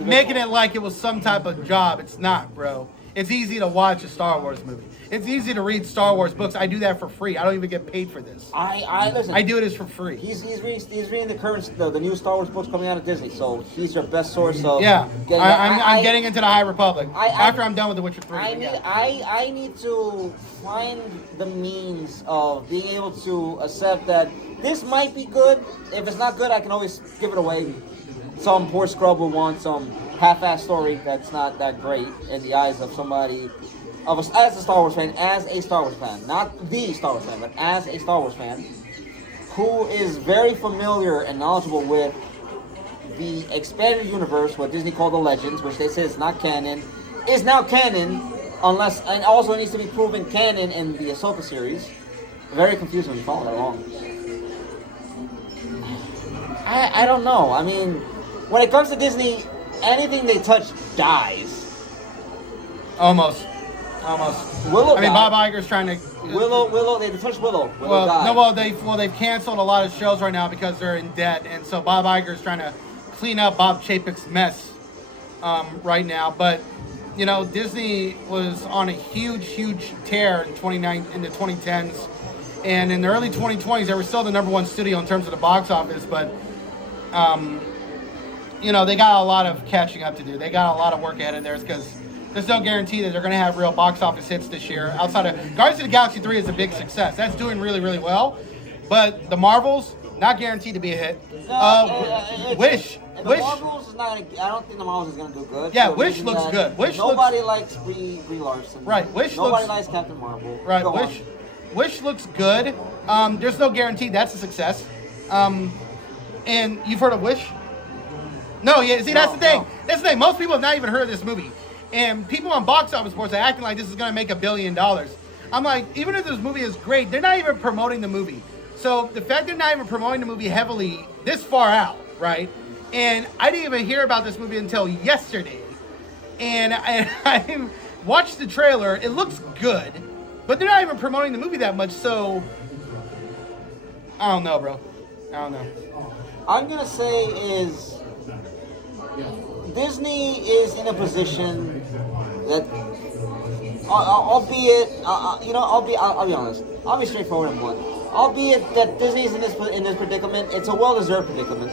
making it like it was some type of job. It's not, bro. It's easy to watch a Star Wars movie. It's easy to read Star Wars books. I do that for free. I don't even get paid for this. Listen. I do it as for free. He's reading the new Star Wars books coming out of Disney, so he's your best source of. Yeah, I'm getting into the High Republic after I'm done with The Witcher 3. I need to find the means of being able to accept that this might be good. If it's not good, I can always give it away. Some poor scrub will want some half-assed story that's not that great in the eyes of somebody, as a Star Wars fan, not the Star Wars fan, but as a Star Wars fan, who is very familiar and knowledgeable with the expanded universe, what Disney called the Legends, which they say is not canon, is now canon, and also needs to be proven canon in the Ahsoka series. Very confusing when you follow that along. I don't know. I mean, when it comes to Disney, anything they touch dies. Almost. Willow. I mean, Bob Iger's trying to. Willow. They touched Willow. Willow died. They've canceled a lot of shows right now because they're in debt, and so Bob Iger's trying to clean up Bob Chapek's mess right now. But you know, Disney was on a huge tear in the 2010s, and in the early 2020s, they were still the #1 studio in terms of the box office, but. You know, they got a lot of catching up to do. They got a lot of work ahead of theirs because there's no guarantee that they're going to have real box office hits this year. Outside of Guardians of the Galaxy 3 is a big success. That's doing really, really well. But the Marvels, not guaranteed to be a hit. Wish. Marvels is not. I don't think the Marvels is going to do good. Yeah, Wish looks good. Nobody likes Brie Larson. Right. Nobody likes Captain Marvel. Right. Wish looks good. There's no guarantee that's a success. And you've heard of Wish? No, yeah. See, that's No, the thing. no. That's the thing. Most people have not even heard of this movie, and people on Box Office Reports are acting like this is going to make $1 billion. I'm like, even if this movie is great, they're not even promoting the movie. So the fact they're not even promoting the movie heavily this far out, right? And I didn't even hear about this movie until yesterday, and I watched the trailer. It looks good, but they're not even promoting the movie that much. So I don't know, bro. I don't know. I'm gonna say is Disney is in a position that, albeit, I'll be honest. I'll be straightforward and blunt. Albeit that Disney's in this predicament, it's a well-deserved predicament.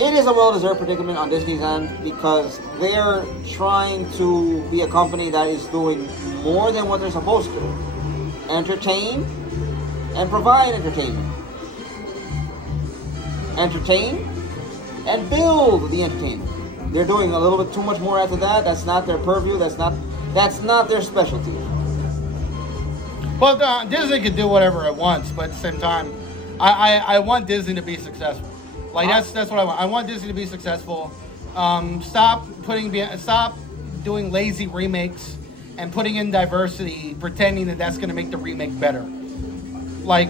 It is a well-deserved predicament on Disney's end because they're trying to be a company that is doing more than what they're supposed to. Entertain and provide entertainment. Entertain and build the entertainment. They're doing a little bit too much more after that. That's not their purview. That's not their specialty. Well, Disney can do whatever it wants, but at the same time, I want Disney to be successful. Like that's what I want. I want Disney to be successful. Stop doing lazy remakes and putting in diversity, pretending that that's going to make the remake better. Like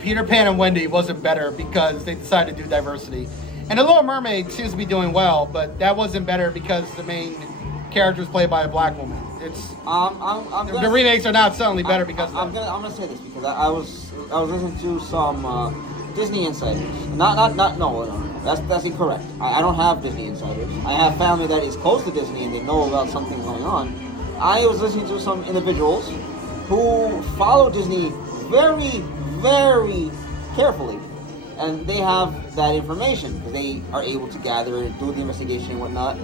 Peter Pan and Wendy wasn't better because they decided to do diversity. And The Little Mermaid seems to be doing well, but that wasn't better because the main character was played by a black woman. It's the remakes are not suddenly better because I'm gonna say this because I was listening to some Disney insiders. No, that's incorrect. I don't have Disney insiders. I have family that is close to Disney and they know about something going on. I was listening to some individuals who follow Disney very, very carefully. And they have that information because they are able to gather and do the investigation and whatnot.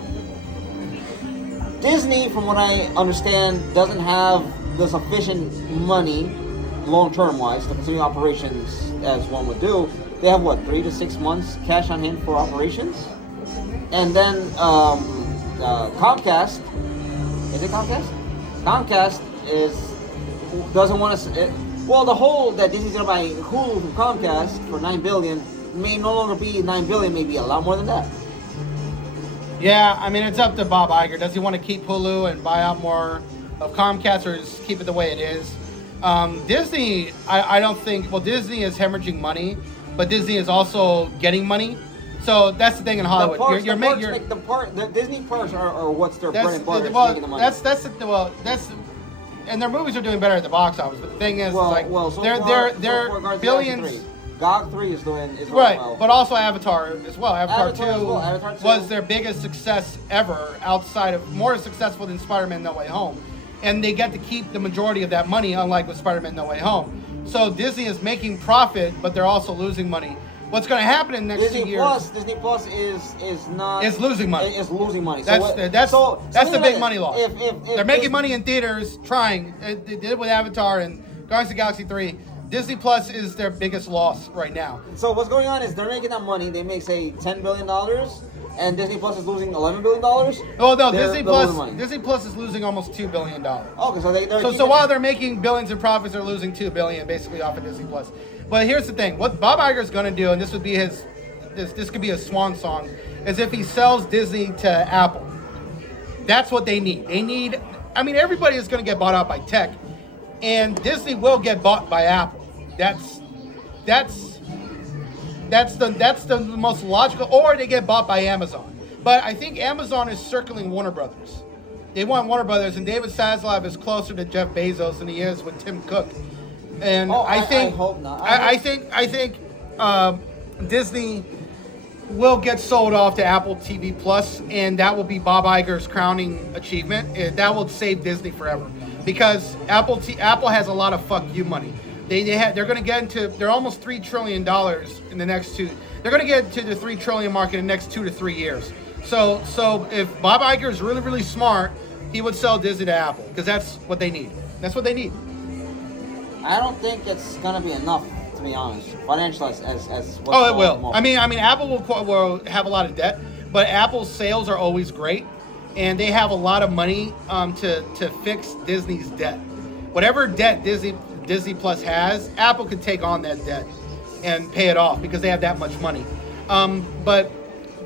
Disney, from what I understand, doesn't have the sufficient money, long-term wise, to continue operations as one would do. They have, 3 to 6 months cash on hand for operations? And then Comcast, is it Comcast? Comcast doesn't want to... Well, the whole that Disney's gonna buy Hulu from Comcast for $9 billion may no longer be $9 billion, maybe a lot more than that. Yeah, I mean it's up to Bob Iger. Does he want to keep Hulu and buy out more of Comcast, or just keep it the way it is? Disney, I don't think. Well, Disney is hemorrhaging money, but Disney is also getting money. So that's the thing in Hollywood. The Disney parks are what's their bread and butter. Making the money. And their movies are doing better at the box office. But the thing is, they're billions. GOG 3 is doing right, well. But also Avatar as well. Avatar 2 was 2 their biggest success ever, outside of more successful than Spider-Man: No Way Home, and they get to keep the majority of that money, unlike with Spider-Man: No Way Home. So Disney is making profit, but they're also losing money. What's going to happen in the next 2 years? Disney Plus is losing money. Is losing money. That's the big money loss. If they're making money in theaters, trying. They did it with Avatar and Guardians of the Galaxy 3. Disney Plus is their biggest loss right now. So what's going on is they're making that money. They make, say, $10 billion, and Disney Plus is losing $11 billion. Oh no, Disney Plus is losing almost $2 billion. Okay, so while they're making billions in profits, they're losing $2 billion basically off of Disney Plus. But here's the thing: what Bob Iger is going to do, and this would be this could be a swan song, is if he sells Disney to Apple. That's what they need. I mean, everybody is going to get bought out by tech, and Disney will get bought by Apple. That's the most logical, or they get bought by Amazon. But I think Amazon is circling Warner Brothers. They want Warner Brothers, and David Zaslav is closer to Jeff Bezos than he is with Tim Cook. And I hope not. I think Disney will get sold off to Apple TV Plus, and that will be Bob Iger's crowning achievement. That will save Disney forever, because Apple has a lot of fuck you money. They're going to get into, they're almost $3 trillion in the next two. They're going to get to the $3 trillion mark in the next 2 to 3 years. So if Bob Iger is really, really smart, he would sell Disney to Apple, because that's what they need. That's what they need. I don't think it's going to be enough, to be honest, financial as what's it will. I mean, Apple will have a lot of debt, but Apple's sales are always great, and they have a lot of money to fix Disney's debt. Whatever debt Disney Plus has, Apple could take on that debt. and pay it off because they have that much money. But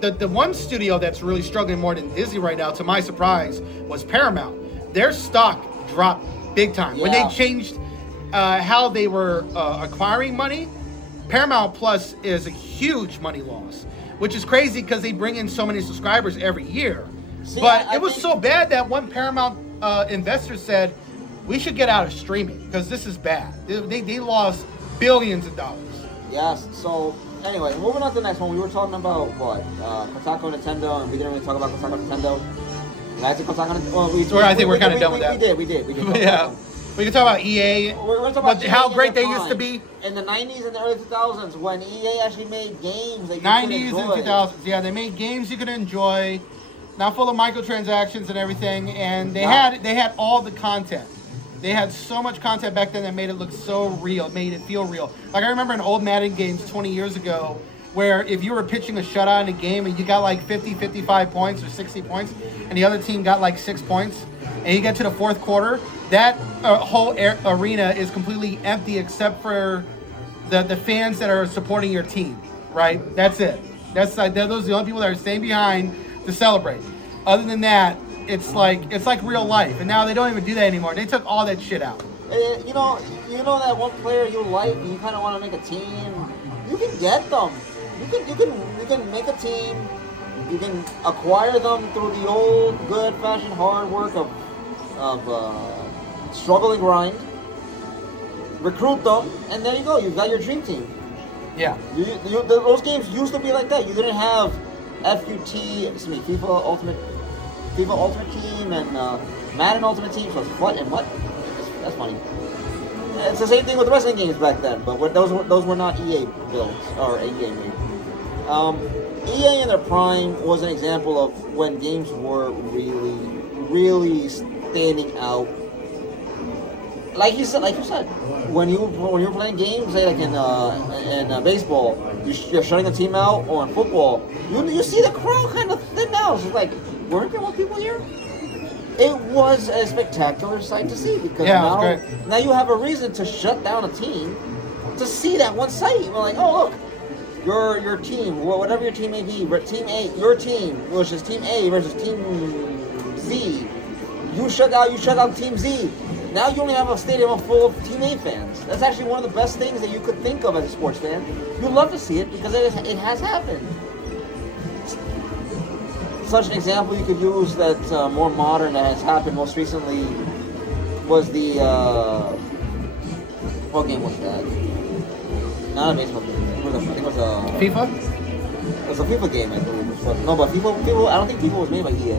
the one studio that's really struggling more than Disney right now, to my surprise, was Paramount. Their stock dropped big time when they changed how they were acquiring money. Paramount Plus is a huge money loss, which is crazy because they bring in so many subscribers every year. But it was so bad that one Paramount investor said, we should get out of streaming because this is bad. They lost billions of dollars. Yes, so anyway, moving on to the next one. We were talking about what? Kotaku Nintendo, and we didn't really talk about Kotaku Nintendo. Guys, Kotaku Nintendo. I think we're kind of done with that. We did. Yeah. We can talk about EA, we're talking about how EA great they prime. used to be. In the 90s and the early 2000s, when EA actually made games that you 90s could and enjoy. 2000s, yeah, they made games you could enjoy, not full of microtransactions and everything, and they had all the content. They had so much content back then that made it look so real, made it feel real. Like I remember in old Madden games 20 years ago, where if you were pitching a shutout in a game and you got like 50, 55 points or 60 points, and the other team got like 6 points, and you get to the fourth quarter, that whole arena is completely empty except for the fans that are supporting your team, right? That's it. Those are the only people that are staying behind to celebrate. Other than that, it's like real life, and now they don't even do that anymore. They took all that shit out. You know that one player you like, and you kind of want to make a team. You can get them. You can make a team. You can acquire them through the old good-fashioned hard work of struggle and grind. Recruit them, and there you go. You've got your dream team. Yeah. Those games used to be like that. You didn't have FIFA Ultimate Team and Madden Ultimate Team. So what and what? That's funny. It's the same thing with wrestling games back then, but those were not EA builds or EA made. EA in their prime was an example of when games were really, really standing out. Like you said, when you were playing games, say like in baseball, you're shutting a team out, or in football, you see the crowd kind of thin out. It's like, weren't there more people here? It was a spectacular sight to see because now you have a reason to shut down a team to see that one sight. We're like, oh look, your team, whatever your team may be, Team A, your team versus Team A versus Team Z. You shut down Team Z. Now you only have a stadium full of Team A fans. That's actually one of the best things that you could think of as a sports fan. You love to see it because it has happened. Such an example you could use that's more modern that has happened most recently was the what game was that? Not a baseball game. I think it was a FIFA? It was a FIFA game, I believe. No, but FIFA. I don't think FIFA was made by EA.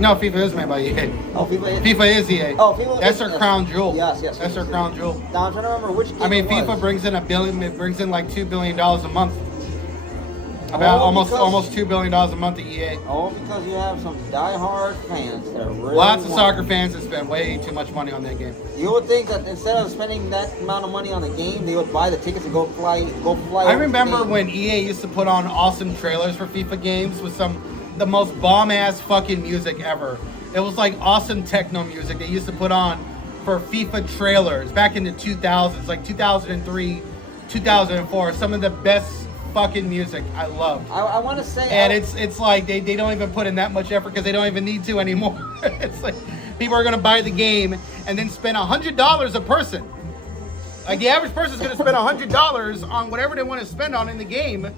No, FIFA is made by EA. Oh, FIFA is EA. Oh, FIFA. That's their crown jewel. Yes. That's their crown jewel. Now I'm trying to remember which game. I mean, it was. FIFA brings in $1 billion. It brings in like $2 billion a month. About almost $2 billion a month to EA. Oh, because you have some die-hard fans that really Lots of soccer fans that spend way too much money on that game. You would think that instead of spending that amount of money on the game, they would buy the tickets and go fly. I remember when EA used to put on awesome trailers for FIFA games with the most bomb-ass fucking music ever. It was like awesome techno music they used to put on for FIFA trailers back in the 2000s, like 2003, 2004. Some of the best fucking music I love. I want to say, and it's like they don't even put in that much effort because they don't even need to anymore. It's like people are gonna buy the game and then spend $100 a person. Like the average person is gonna spend $100 on whatever they want to spend on in the game.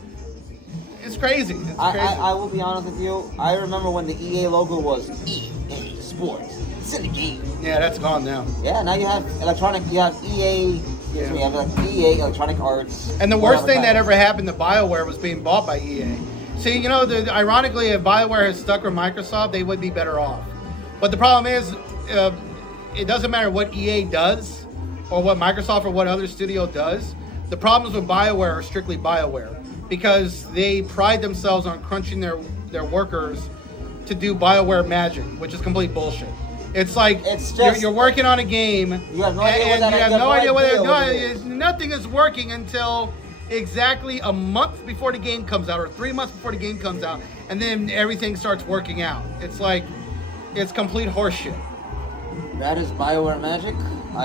It's crazy. It's crazy. I will be honest with you. I remember when the EA logo was EA Sports. It's in the game. Yeah, that's gone now. Yeah, now you have electronic. You have EA. Yeah. We have like EA, Electronic Arts. And the worst thing that ever happened to BioWare was being bought by EA. See, ironically, if BioWare had stuck with Microsoft, they would be better off. But the problem is, it doesn't matter what EA does, or what Microsoft or what other studio does. The problems with BioWare are strictly BioWare, because they pride themselves on crunching their workers to do BioWare magic, which is complete bullshit. It's like you're working on a game, you have no idea what nothing is working until exactly a month before the game comes out, or 3 months before the game comes out, and then everything starts working out. It's like, it's complete horseshit. That is BioWare magic.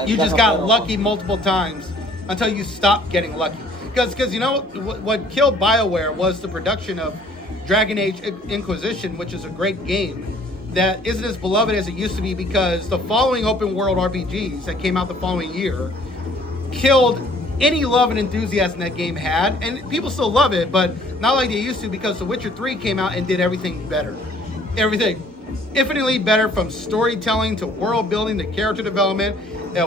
You just got lucky multiple times until you stop getting lucky. Because you know what killed BioWare was the production of Dragon Age Inquisition, which is a great game that isn't as beloved as it used to be because the following open world RPGs that came out the following year killed any love and enthusiasm that game had, and people still love it, but not like they used to because The Witcher 3 came out and did everything better. Everything. Infinitely better, from storytelling to world building to character development,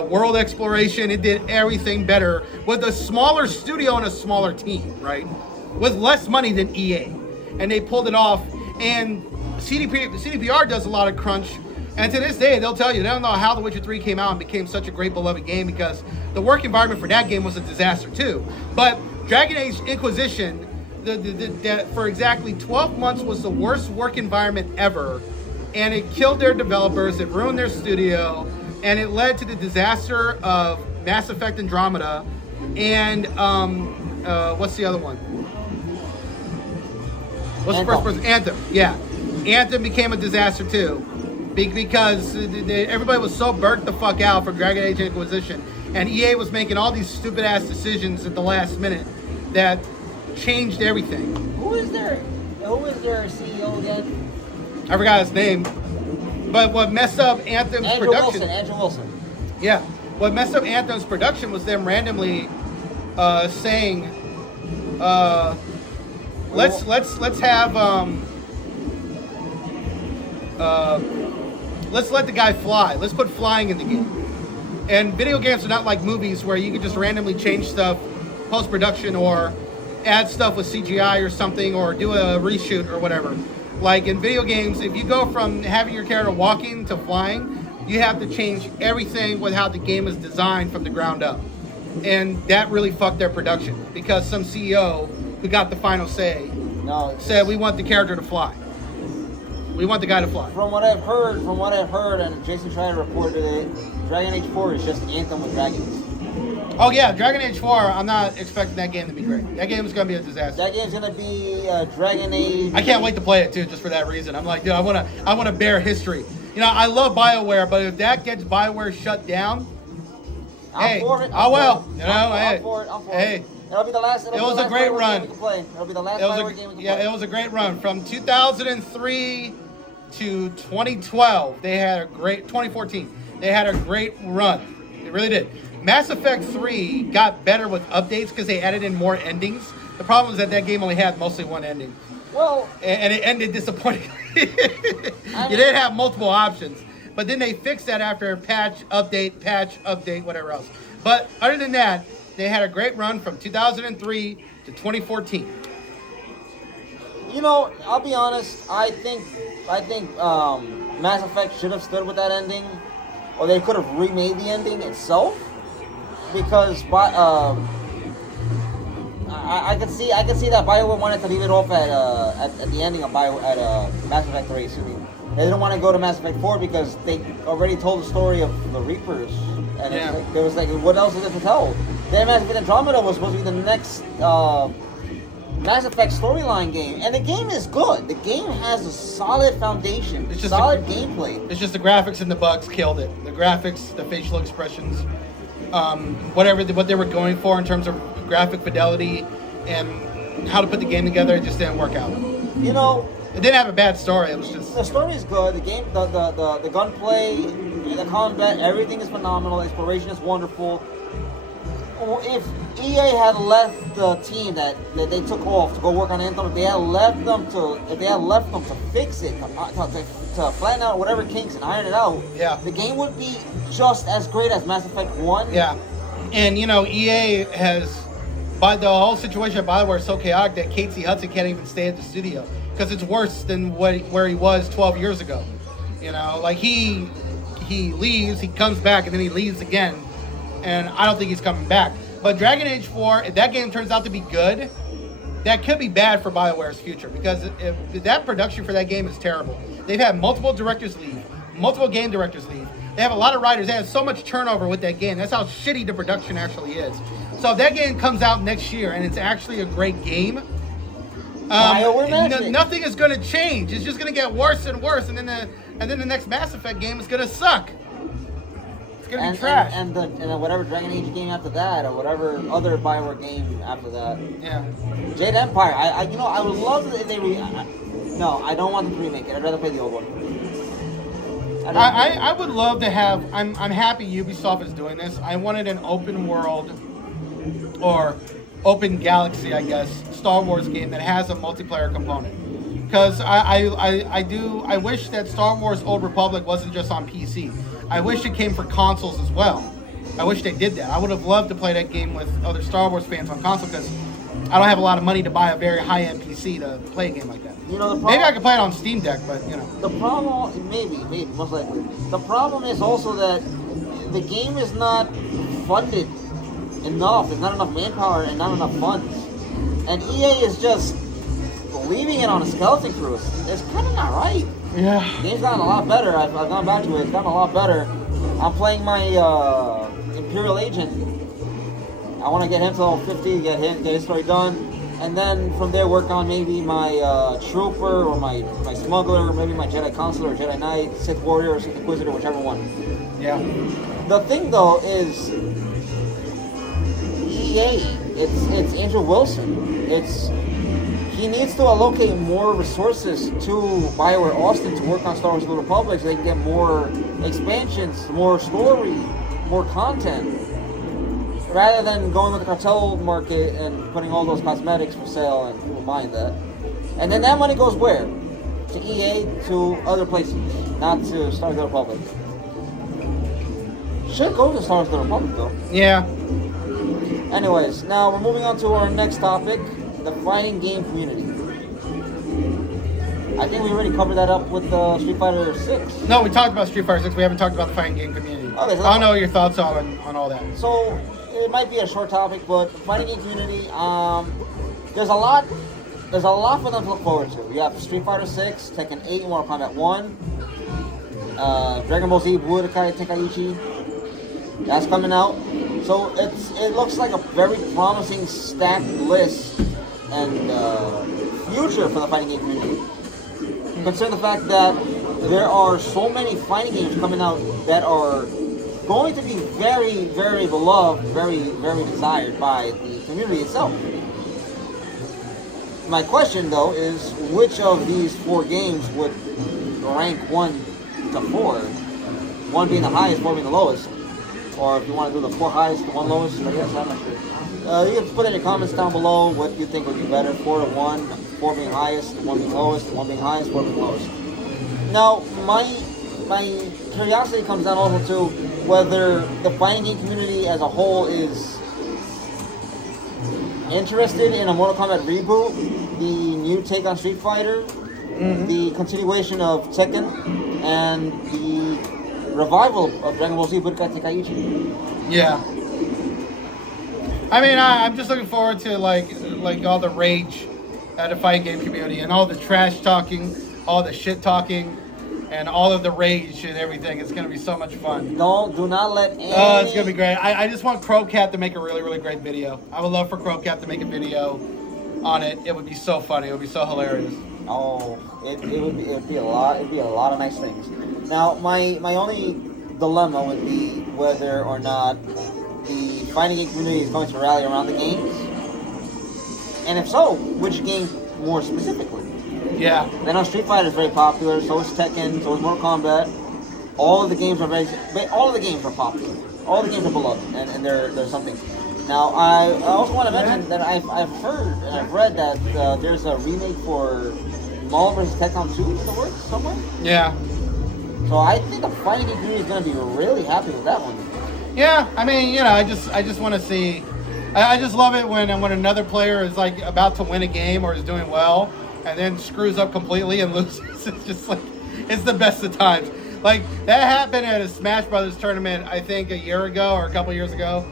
world exploration. It did everything better with a smaller studio and a smaller team, right? With less money than EA. And they pulled it off. And CDPR does a lot of crunch. And to this day, they'll tell you, they don't know how The Witcher 3 came out and became such a great beloved game because the work environment for that game was a disaster too. But Dragon Age Inquisition, for exactly 12 months was the worst work environment ever. And it killed their developers, it ruined their studio, and it led to the disaster of Mass Effect Andromeda and what's the other one? What's the first person? Anthem. Yeah, Anthem became a disaster too, because everybody was so burnt the fuck out for Dragon Age Inquisition, and EA was making all these stupid ass decisions at the last minute that changed everything. Who is their CEO again? I forgot his name, but what messed up Anthem's production? Andrew Wilson. Yeah, what messed up Anthem's production was them randomly saying, let's have let's let the guy fly. Let's put flying in the game. And video games are not like movies where you can just randomly change stuff post-production or add stuff with CGI or something or do a reshoot or whatever. Like in video games, if you go from having your character walking to flying, you have to change everything with how the game is designed from the ground up. And that really fucked their production because some CEO who got the final say said, we want the character to fly. We want the guy to fly. From what I've heard, and Jason Schreier reported it, Dragon Age 4 is just Anthem with dragons. Oh yeah, Dragon Age 4, I'm not expecting that game to be great. That game is going to be a disaster. That game's going to be Dragon Age. I can't wait to play it too, just for that reason. I'm like, dude, I want to bear history. You know, I love BioWare, but if that gets BioWare shut down, I'm for it. I'm for it. Hey. It'll be the last. It was a great run. It'll be the last BioWare game we can play. Yeah, it was a great run from 2003 to 2012. They had a great 2014. They had a great run. They really did. Mass Effect 3 got better with updates because they added in more endings. The problem is that game only had mostly one ending. Well, and it ended disappointingly. You didn't have multiple options. But then they fixed that after patch, update, whatever else. But other than that, they had a great run from 2003 to 2014. You know, I'll be honest. I think Mass Effect should have stood with that ending, or they could have remade the ending itself. Because I could see that BioWare wanted to leave it off at the ending of Mass Effect 3. Excuse me. They didn't want to go to Mass Effect 4 because they already told the story of the Reapers, and there was like, what else is there to tell? Then Mass Effect Andromeda was supposed to be the next Mass Effect storyline game, and the game is good. The game has a solid foundation, solid gameplay. It's just the graphics and the bugs killed it. The graphics, the facial expressions, what they were going for in terms of graphic fidelity and how to put the game together, it just didn't work out. You know, it didn't have a bad story. It was just, the story is good. The game, the gunplay, the combat, everything is phenomenal. Exploration is wonderful. If EA had left the team that they took off to go work on Anthem, if they had left them to fix it, to flatten out whatever kinks and iron it out, the game would be just as great as Mass Effect 1. Yeah, and you know, EA has, by the whole situation at BioWare is so chaotic that Casey Hudson can't even stay at the studio because it's worse than where he was 12 years ago. You know, like he leaves, he comes back, and then he leaves again. And I don't think he's coming back. But Dragon Age 4, if that game turns out to be good, that could be bad for BioWare's future because if that production for that game is terrible. They've had multiple directors leave, multiple game directors leave. They have a lot of writers. They have so much turnover with that game. That's how shitty the production actually is. So if that game comes out next year and it's actually a great game, nothing is going to change. It's just going to get worse and worse, and then the next Mass Effect game is going to suck. gonna be trash. And then whatever Dragon Age game after that, or whatever other Bioware game after that. Yeah. Jade Empire. I would love if they no, I don't want them to remake it. I'd rather play the old one. I would love to have. I'm happy Ubisoft is doing this. I wanted an open world or open galaxy, I guess, Star Wars game that has a multiplayer component. Because I wish that Star Wars Old Republic wasn't just on PC. I wish it came for consoles as well. I wish they did that. I would have loved to play that game with other Star Wars fans on console because I don't have a lot of money to buy a very high-end PC to play a game like that. You know, maybe I could play it on Steam Deck, but you know. The problem, maybe, most likely. The problem is also that the game is not funded enough. There's not enough manpower and not enough funds. And EA is just leaving it on a skeleton crew. It's kind of not right. Yeah. The game's gotten a lot better. I've gone back to it. It's gotten a lot better. I'm playing my Imperial Agent. I want to get him to level 50, get his story done, and then from there work on maybe my Trooper or my Smuggler, or maybe my Jedi Consular or Jedi Knight, Sith Warrior or Sith Inquisitor, whichever one. Yeah. The thing though is EA. It's Andrew Wilson. He needs to allocate more resources to BioWare Austin to work on Star Wars: The Old Republic so they can get more expansions, more story, more content, rather than going with the cartel market and putting all those cosmetics for sale and people buying that. And then that money goes where? To EA, to other places, not to Star Wars: The Old Republic. Should go to Star Wars: The Old Republic though. Yeah. Anyways, now we're moving on to our next topic. The fighting game community. I think we already covered that up with Street Fighter 6. No, we talked about Street Fighter 6. We haven't talked about the fighting game community. Okay, so I don't know what your thoughts are on all that. So it might be a short topic, but the fighting game community, there's a lot for them to look forward to. You have Street Fighter 6, Tekken 8, Mortal Kombat 1, Dragon Ball Z Budokai Tenkaichi. That's coming out. So it looks like a very promising stacked list and future for the fighting game community. Consider the fact that there are so many fighting games coming out that are going to be very, very beloved, very, very desired by the community itself. My question though is, which of these 4 games would rank 1 to 4? 1 being the highest, 4 being the lowest. Or if you want to do the 4 highest, the 1 lowest, I guess I'm not sure. You can put in your comments down below what you think would be better, 4 to 1, 4 being highest, 1 being lowest, 1 being highest, 4 being lowest. Now, my curiosity comes down also to whether the fighting game community as a whole is interested in a Mortal Kombat reboot, the new take on Street Fighter, the continuation of Tekken, and the revival of Dragon Ball Z Budokai Tenkaichi. Yeah. I mean, I'm just looking forward to like all the rage at the fighting game community and all the trash talking, all the shit talking, and all of the rage and everything. It's gonna be so much fun. Do not let any... Oh, it's gonna be great. I just want Crowcat to make a really, really great video. I would love for Crowcat to make a video on it. It would be so funny. It would be so hilarious. Oh, it would be a lot. It'd be a lot of nice things. Now, my only dilemma would be whether or not the fighting game community is going to rally around the games, and if so, which game more specifically? Yeah. I know Street Fighter is very popular. So is Tekken. So is Mortal Kombat. All of the games are popular. All the games are beloved, and there's something. Now, I also want to mention that I've heard and I've read that there's a remake for Marvel vs. Capcom 2 in the works somewhere. Yeah. So I think the fighting game community is going to be really happy with that one. Yeah, I mean, you know, I just want to see. I just love it when another player is like about to win a game or is doing well, and then screws up completely and loses. It's just like, it's the best of times. Like that happened at a Smash Brothers tournament, I think a year ago or a couple years ago,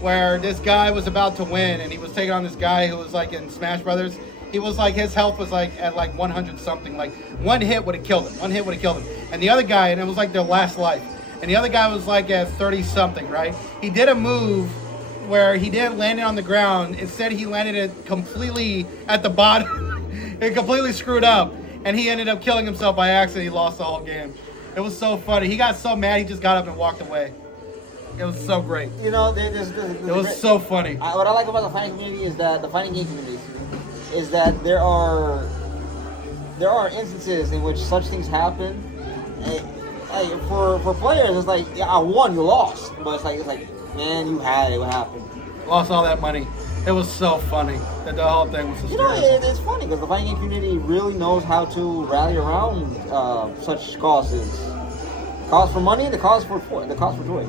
where this guy was about to win and he was taking on this guy who was like in Smash Brothers. He was like, his health was like at like 100 something. Like one hit would have killed him. And the other guy, and it was like their last life. And the other guy was like at 30 something, right? He did a move where he didn't land it on the ground. Instead, he landed it completely at the bottom. It completely screwed up. And he ended up killing himself by accident. He lost the whole game. It was so funny. He got so mad, he just got up and walked away. It was so great. You know, It was so funny. What I like about the fighting community is that the fighting game community is that there are instances in which such things happen. For players, it's like, yeah, I won, you lost, but it's like, man, you had it. What happened? Lost all that money. It was so funny that the whole thing was hysterical. You know, it's funny because the fighting game community really knows how to rally around such causes. Cause for money, the cause for joy.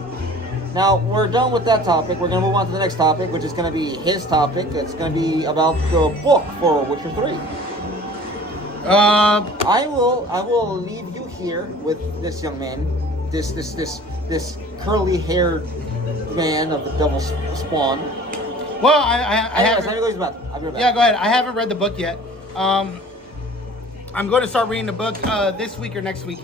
Now, we're done with that topic. We're going to move on to the next topic, which is going to be his topic. It's going to be about the book for Witcher 3. I will leave you here with this young man, this curly-haired man of the Devil's Spawn. Well, I haven't. Yeah, go ahead. I haven't read the book yet. I'm going to start reading the book this week or next week.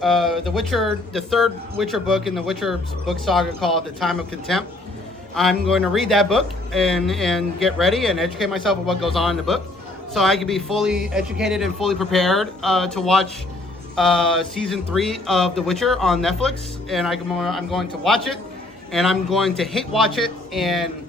The Witcher, the third Witcher book in the Witcher book saga called The Time of Contempt. I'm going to read that book and get ready and educate myself on what goes on in the book, so I can be fully educated and fully prepared to watch season 3 of The Witcher on Netflix. And I'm going to watch it, and I'm going to hate watch it, and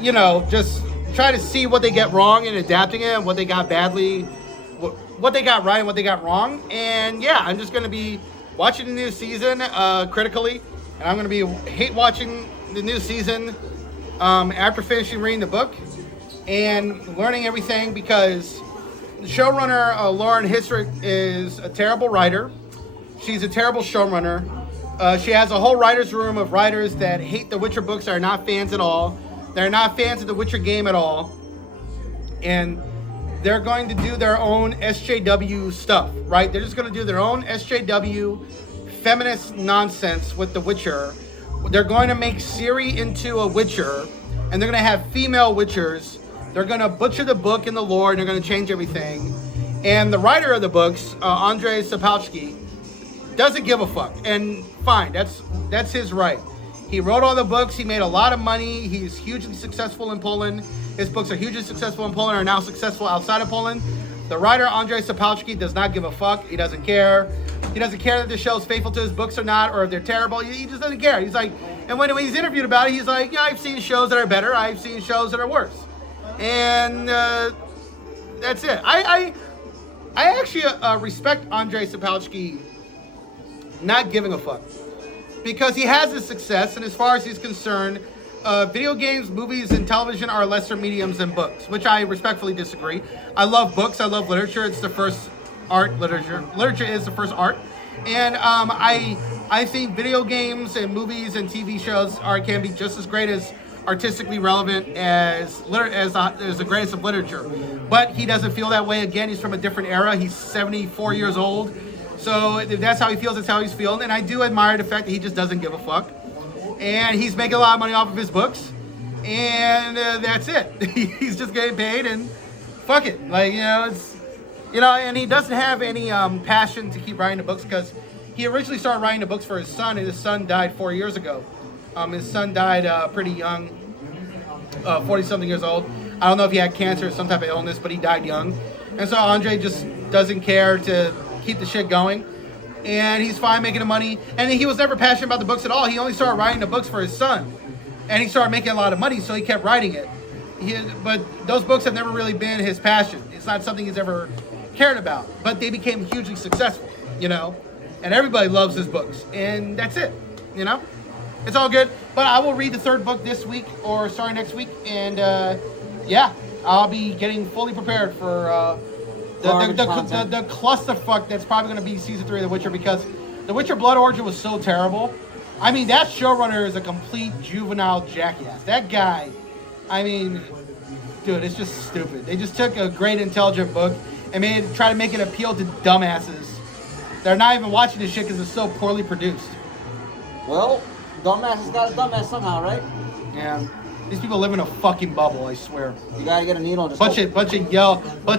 you know, just try to see what they get wrong in adapting it, and what they got badly, what they got right and what they got wrong. And yeah, I'm just going to be watching the new season critically, and I'm going to be hate watching the new season after finishing reading the book and learning everything, because the showrunner Lauren Hissrich is a terrible writer. She's a terrible showrunner. She has a whole writer's room of writers that hate the Witcher books, are not fans at all. They're not fans of the Witcher game at all. And they're going to do their own SJW stuff, right? They're just going to do their own SJW feminist nonsense with The Witcher. They're going to make Ciri into a Witcher, and they're going to have female Witchers. They're going to butcher the book and the lore, and they're going to change everything. And the writer of the books, Andrzej Sapkowski, doesn't give a fuck. And fine, that's his right. He wrote all the books. He made a lot of money. He's hugely successful in Poland. His books are hugely successful in Poland, are now successful outside of Poland. The writer, Andrzej Sapkowski, does not give a fuck. He doesn't care. He doesn't care that the show's faithful to his books or not, or if they're terrible. He just doesn't care. He's like, and when he's interviewed about it, he's like, yeah, I've seen shows that are better. I've seen shows that are worse. And that's it. I actually respect Andrzej Sapkowski not giving a fuck, because he has his success, and as far as he's concerned, video games, movies, and television are lesser mediums than books, which I respectfully disagree. I love books. I love literature. It's the first art. Literature is the first art. And I think video games and movies and TV shows can be just as great as artistically relevant as the greatest of literature. But he doesn't feel that way. Again, he's from a different era. He's 74 years old. So if that's how he feels, that's how he's feeling. And I do admire the fact that he just doesn't give a fuck. And he's making a lot of money off of his books. And that's it. He's just getting paid, and fuck it. Like, and he doesn't have any passion to keep writing the books, because he originally started writing the books for his son, and his son died 4 years ago. His son died pretty young, 40-something years old. I don't know if he had cancer or some type of illness, but he died young. And so Andrzej just doesn't care to keep the shit going, and he's fine making the money. And he was never passionate about the books at all. He only started writing the books for his son, and he started making a lot of money, so he kept writing it. But those books have never really been his passion. It's not something he's ever cared about, but they became hugely successful, and everybody loves his books, and that's it. It's all good. But I will read the third book this week, or starting next week, and yeah, I'll be getting fully prepared for the clusterfuck that's probably going to be season 3 of The Witcher, because The Witcher Blood Origin was so terrible. I mean, that showrunner is a complete juvenile jackass. That guy, I mean, dude, it's just stupid. They just took a great, intelligent book and try to make it appeal to dumbasses. They're not even watching this shit because it's so poorly produced. Well, dumbass has got a dumbass somehow, right? Yeah. These people live in a fucking bubble, I swear. You gotta get a needle and just bunch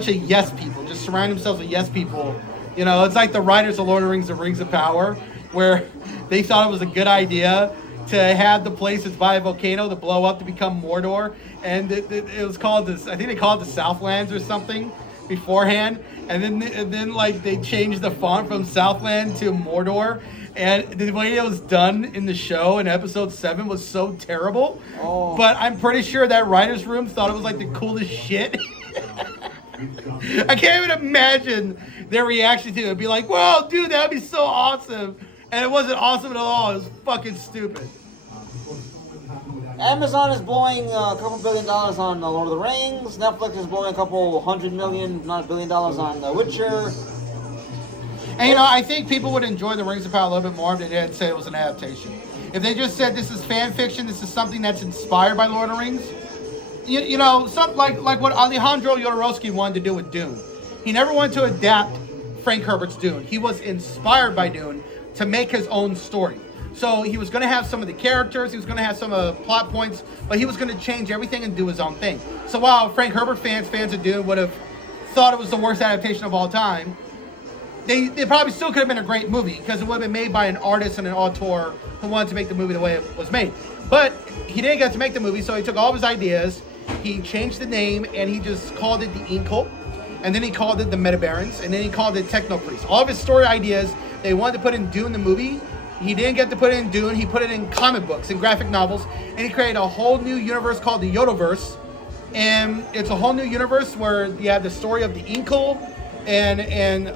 of yes people. Just surround themselves with yes people. It's like the writers of Lord of the Rings, The Rings of Power, where they thought it was a good idea to have the place that's by a volcano to blow up to become Mordor, and it was called this. I think they called it the Southlands or something beforehand. and then like they changed the font from Southland to Mordor, and the way it was done in the show in episode 7 was so terrible. Oh. But I'm pretty sure that writers' room thought it was like the coolest shit. I can't even imagine their reaction to it. It'd be like, "Whoa, dude, that'd be so awesome," and it wasn't awesome at all. It was fucking stupid. Amazon is blowing a couple $1 billion on Lord of the Rings. Netflix is blowing a couple $100 million, not $1 billion, on The Witcher. And I think people would enjoy The Rings of Power a little bit more if they didn't say it was an adaptation. If they just said this is fan fiction, this is something that's inspired by Lord of the Rings, you know, something like what Alejandro Jodorowsky wanted to do with Dune. He never wanted to adapt Frank Herbert's Dune. He was inspired by Dune to make his own story. So he was going to have some of the characters, he was going to have some of the plot points, but he was going to change everything and do his own thing. So while Frank Herbert fans of Dune would have thought it was the worst adaptation of all time, they probably still could have been a great movie because it would have been made by an artist and an auteur who wanted to make the movie the way it was made. But he didn't get to make the movie, so he took all of his ideas, he changed the name, and he just called it the Incal, and then he called it the Metabarons, and then he called it Technopriest. All of his story ideas they wanted to put in Dune the movie, he didn't get to put it in Dune, he put it in comic books and graphic novels, and he created a whole new universe called the Yodoverse. And it's a whole new universe where you have the story of the Incal and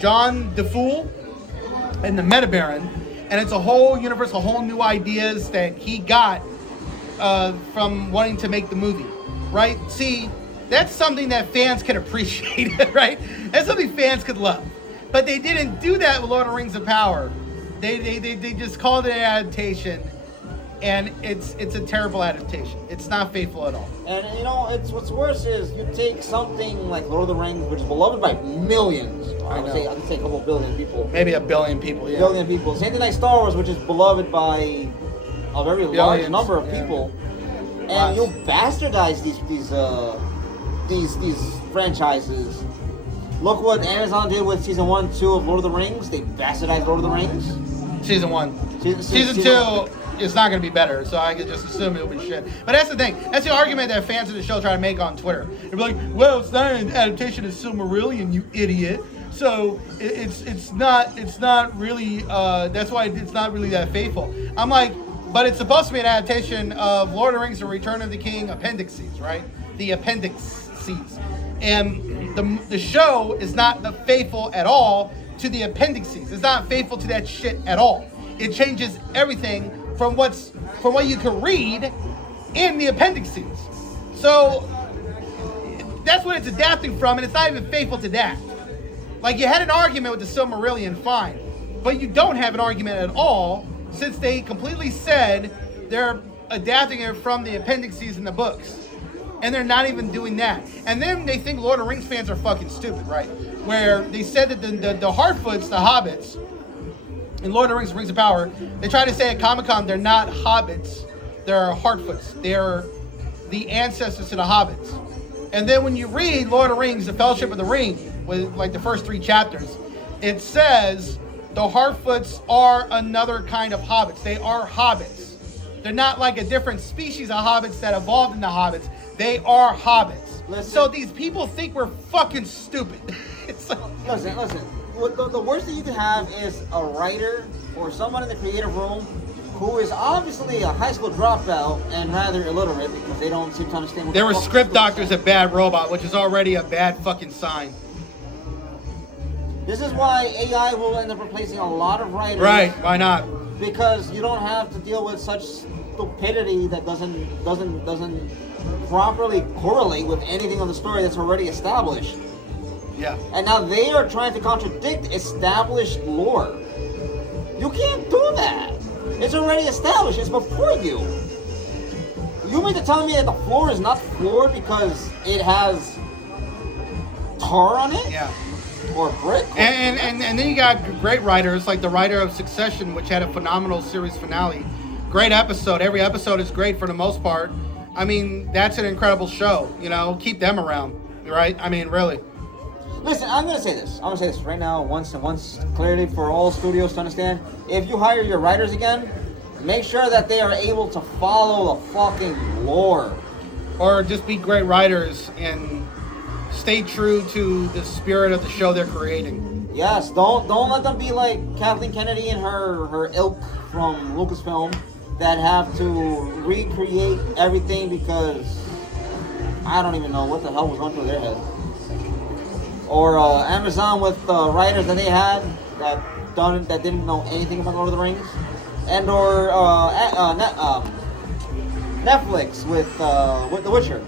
John the Fool and the Metabaron. And it's a whole universe, a whole new ideas that he got from wanting to make the movie, right? See, that's something that fans can appreciate, right? That's something fans could love. But they didn't do that with Lord of the Rings of Power. They just called it an adaptation, and it's a terrible adaptation. It's not faithful at all. And you know, it's what's worse is you take something like Lord of the Rings, which is beloved by millions. I would say a couple billion people. Maybe a billion people. Yeah. Billion people. Same thing like Star Wars, which is beloved by a very large number of people. And you bastardize these franchises. Look what Amazon did with season 1, 2 of Lord of the Rings. They bastardized Lord of the Rings. Season 1. Season 2 is not going to be better, so I could just assume it'll be shit. But that's the thing. That's the argument that fans of the show try to make on Twitter. They're like, well, it's not an adaptation of Silmarillion, you idiot. So it's not really, that's why it's not really that faithful. I'm like, but it's supposed to be an adaptation of Lord of the Rings and Return of the King appendices, right? The appendices. And the show is not faithful at all to the appendices. It's not faithful to that shit at all. It changes everything from what you can read in the appendices. So that's what it's adapting from, and it's not even faithful to that. Like, you had an argument with the Silmarillion, fine, but you don't have an argument at all since they completely said they're adapting it from the appendices in the books. And they're not even doing that. And then they think Lord of the Rings fans are fucking stupid, right? Where they said that the Harfoots, the hobbits, in Lord of the Rings, Rings of Power, they try to say at Comic-Con they're not hobbits, they're Harfoots. They're the ancestors to the hobbits. And then when you read Lord of the Rings, The Fellowship of the Ring, with like the first 3 chapters, it says the Harfoots are another kind of hobbits. They are hobbits. They're not like a different species of hobbits that evolved into hobbits. They are hobbits. Listen. So these people think we're fucking stupid. It's like, listen. The worst thing you can have is a writer or someone in the creative room who is obviously a high school dropout and rather illiterate because they don't seem to understand what there were the script doctors at Bad Robot, which is already a bad fucking sign. This is why AI will end up replacing a lot of writers. Right, why not? Because you don't have to deal with such stupidity that doesn't properly correlate with anything on the story that's already established. Yeah. And now they are trying to contradict established lore. You can't do that. It's already established. It's before you. You mean to tell me that the floor is not floored because it has tar on it? Yeah. Or brick? And then you got great writers like the writer of Succession, which had a phenomenal series finale. Great episode. Every episode is great for the most part. I mean, that's an incredible show. You know, keep them around, right? I mean, really. Listen, I'm gonna say this right now, once clearly for all studios to understand. If you hire your writers again, make sure that they are able to follow the fucking lore. Or just be great writers and stay true to the spirit of the show they're creating. Yes, don't let them be like Kathleen Kennedy and her ilk from Lucasfilm that have to recreate everything because I don't even know what the hell was going through their head. Or Amazon with writers that they had that didn't know anything about Lord of the Rings, and or Netflix with The Witcher.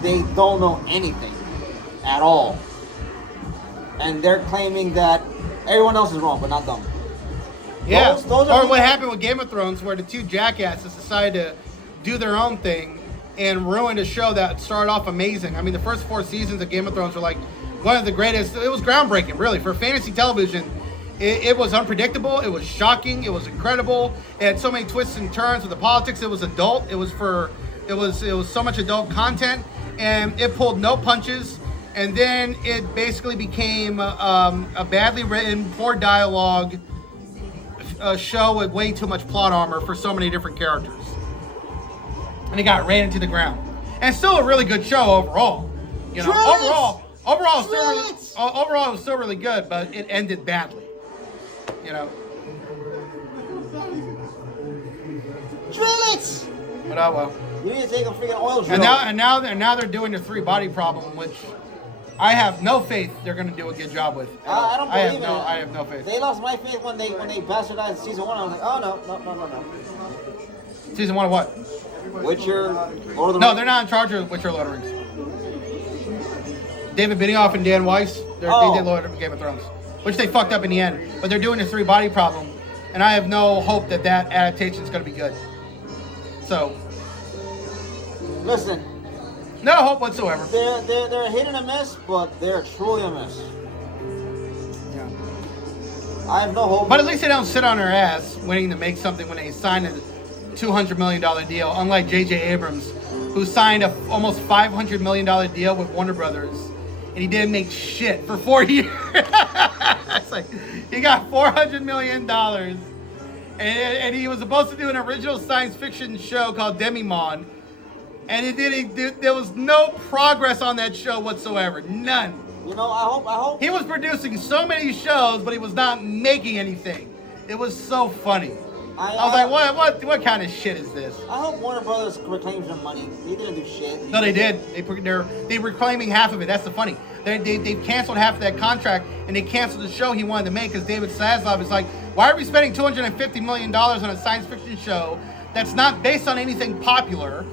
They don't know anything at all, and they're claiming that everyone else is wrong, but not them. Yeah, Those or what happened with Game of Thrones, where the two jackasses decided to do their own thing and ruined a show that started off amazing. I mean, the first 4 seasons of Game of Thrones were like one of the greatest. It was groundbreaking, really, for fantasy television. It was unpredictable. It was shocking. It was incredible. It had so many twists and turns with the politics. It was adult. It was so much adult content, and it pulled no punches. And then it basically became a badly written, poor dialogue show with way too much plot armor for so many different characters. And it got ran into the ground. And still a really good show overall. You know, overall, it was still really good, but it ended badly. You know. Drill it! But oh well. You need to take a freaking oil drill. And now they're doing the 3-body problem, which I have no faith they're going to do a good job with. I don't believe in it. I have no faith. They lost my faith when they bastardized season 1. I was like, oh no. Season 1 of what? Witcher, Lord of the Rings. No, they're not in charge of Witcher, Lord of the Rings. David Benioff and Dan Weiss, they did Lord of Game of Thrones, which they fucked up in the end. But they're doing the 3-body problem, and I have no hope that adaptation is going to be good. So, listen. no hope whatsoever. They're a hit and a miss, but they're truly a miss. Yeah. I have no hope. But at least they don't sit on their ass waiting to make something when they sign a $200 million deal, unlike J.J. Abrams, who signed a almost $500 million deal with Warner Brothers, and he didn't make shit for 4 years. It's like, he got $400 million, and he was supposed to do an original science fiction show called Demi-Mon, and there was no progress on that show whatsoever. None. You know, I hope. He was producing so many shows, but he was not making anything. It was so funny. I was like, what kind of shit is this? I hope Warner Brothers reclaims their money. They didn't do shit. No, they did. They were claiming half of it. That's the funny. They canceled half of that contract, and they canceled the show he wanted to make because David Zaslav is like, why are we spending $250 million on a science fiction show that's not based on anything popular,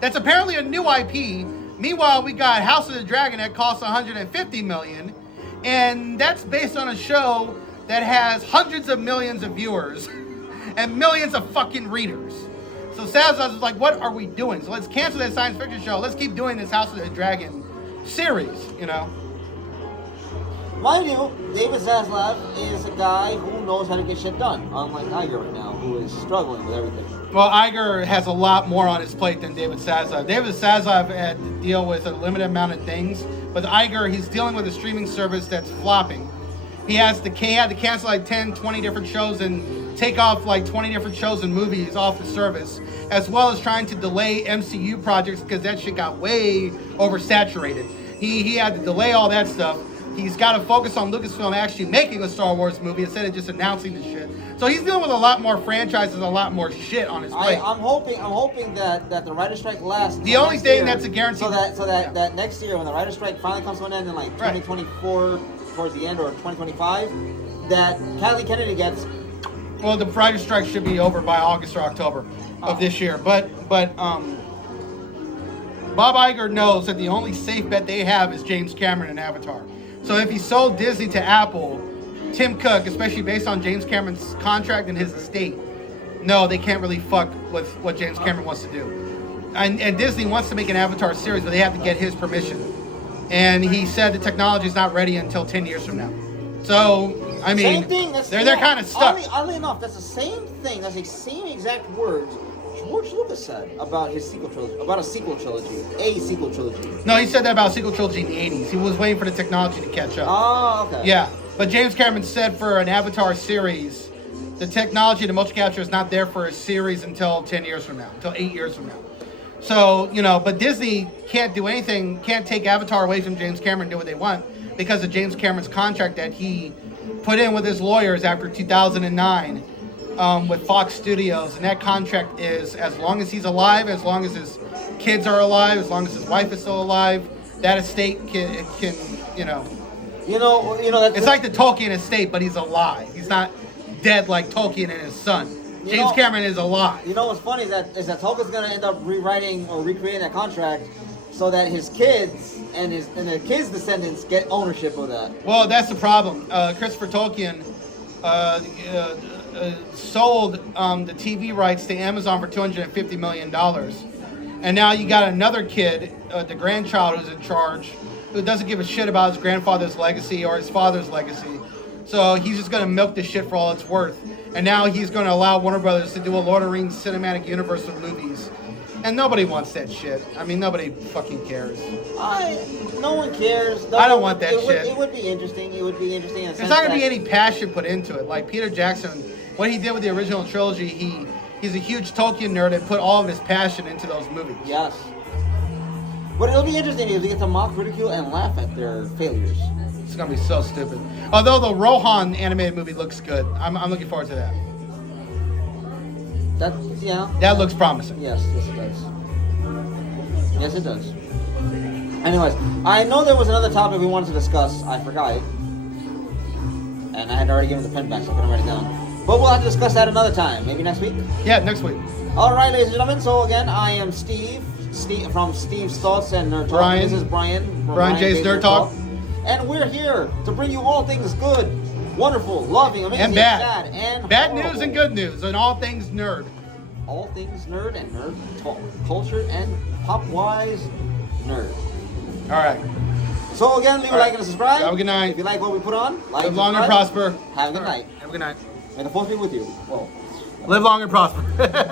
that's apparently a new IP? Meanwhile, we got House of the Dragon that costs $150 million, and that's based on a show that has hundreds of millions of viewers and millions of fucking readers. So Zaslav is like, what are we doing? So let's cancel that science fiction show. Let's keep doing this House of the Dragon series, you know? Mind you, David Zaslav is a guy who knows how to get shit done, unlike Iger right now, who is struggling with everything. Well, Iger has a lot more on his plate than David Zaslav. David Zaslav had to deal with a limited amount of things, but Iger, he's dealing with a streaming service that's flopping. He had to cancel like 10, 20 different shows and take off like 20 different shows and movies off the service, as well as trying to delay MCU projects because that shit got way oversaturated. He had to delay all that stuff. He's got to focus on Lucasfilm actually making a Star Wars movie instead of just announcing the shit. So he's dealing with a lot more franchises, a lot more shit on his plate. I'm hoping that the writer's strike lasts. The only thing that's a guarantee. So that next year, when the writer's strike finally comes to an end in like 2024, towards the end, or 2025, that Kathleen Kennedy gets. Well, the writer's strike should be over by August or October of this year. But Bob Iger knows that the only safe bet they have is James Cameron and Avatar. So if he sold Disney to Apple, Tim Cook, especially based on James Cameron's contract and his estate, no, they can't really fuck with what James Cameron wants to do. And Disney wants to make an Avatar series, but they have to get his permission. And he said the technology is not ready until 10 years from now. So, I mean, they're kind of stuck. Oddly enough, that's the same thing. That's the same exact words George Lucas said about his sequel trilogy, a sequel trilogy. No, he said that about a sequel trilogy in the 80s. He was waiting for the technology to catch up. Oh, okay. Yeah, but James Cameron said for an Avatar series, the technology, the motion capture is not there for a series until 10 years from now, until 8 years from now. So, but Disney can't do anything, can't take Avatar away from James Cameron and do what they want because of James Cameron's contract that he put in with his lawyers after 2009 with Fox Studios. And that contract is as long as he's alive, as long as his kids are alive, as long as his wife is still alive, that estate can that's it's like the Tolkien estate, but he's alive. He's not dead like Tolkien and his son. James Cameron is alive. You know what's funny is that Tolkien's gonna end up rewriting or recreating that contract so that his kids and the kids' descendants get ownership of that. Well, that's the problem. Christopher Tolkien sold the TV rights to Amazon for $250 million. And now you got another kid, the grandchild, who's in charge, who doesn't give a shit about his grandfather's legacy or his father's legacy. So he's just going to milk this shit for all it's worth. And now he's going to allow Warner Brothers to do a Lord of the Rings cinematic universe of movies. And nobody wants that shit. I mean, nobody fucking cares. No one cares. I don't want that shit. It would be interesting. It would be interesting. There's not going to be any passion put into it. Like Peter Jackson, what he did with the original trilogy, he's a huge Tolkien nerd and put all of his passion into those movies. Yes. But it'll be interesting because we get to mock, ridicule, and laugh at their failures. It's going to be so stupid. Although the Rohan animated movie looks good. I'm looking forward to that. That looks promising. Yes, it does. Yes, it does. Anyways, I know there was another topic we wanted to discuss. I forgot it. And I had already given the pen back, so I couldn't write it down. But we'll have to discuss that another time. Maybe next week? Yeah, next week. All right, ladies and gentlemen. So again, I am Steve from Steve's Thoughts and Nerd Talk. Brian. This is Brian from Brian J's Nerd Talk. And we're here to bring you all things good, wonderful, loving, amazing, and bad. Sad, and bad horrible. news and good news, and all things nerd. All things nerd and nerd talk, culture and pop-wise nerd. All right. So again, leave a like and a subscribe. Have a good night. If you like what we put on, like, live long and prosper. Have a good night. Have a good night. May the force be with you. Well, live long and prosper.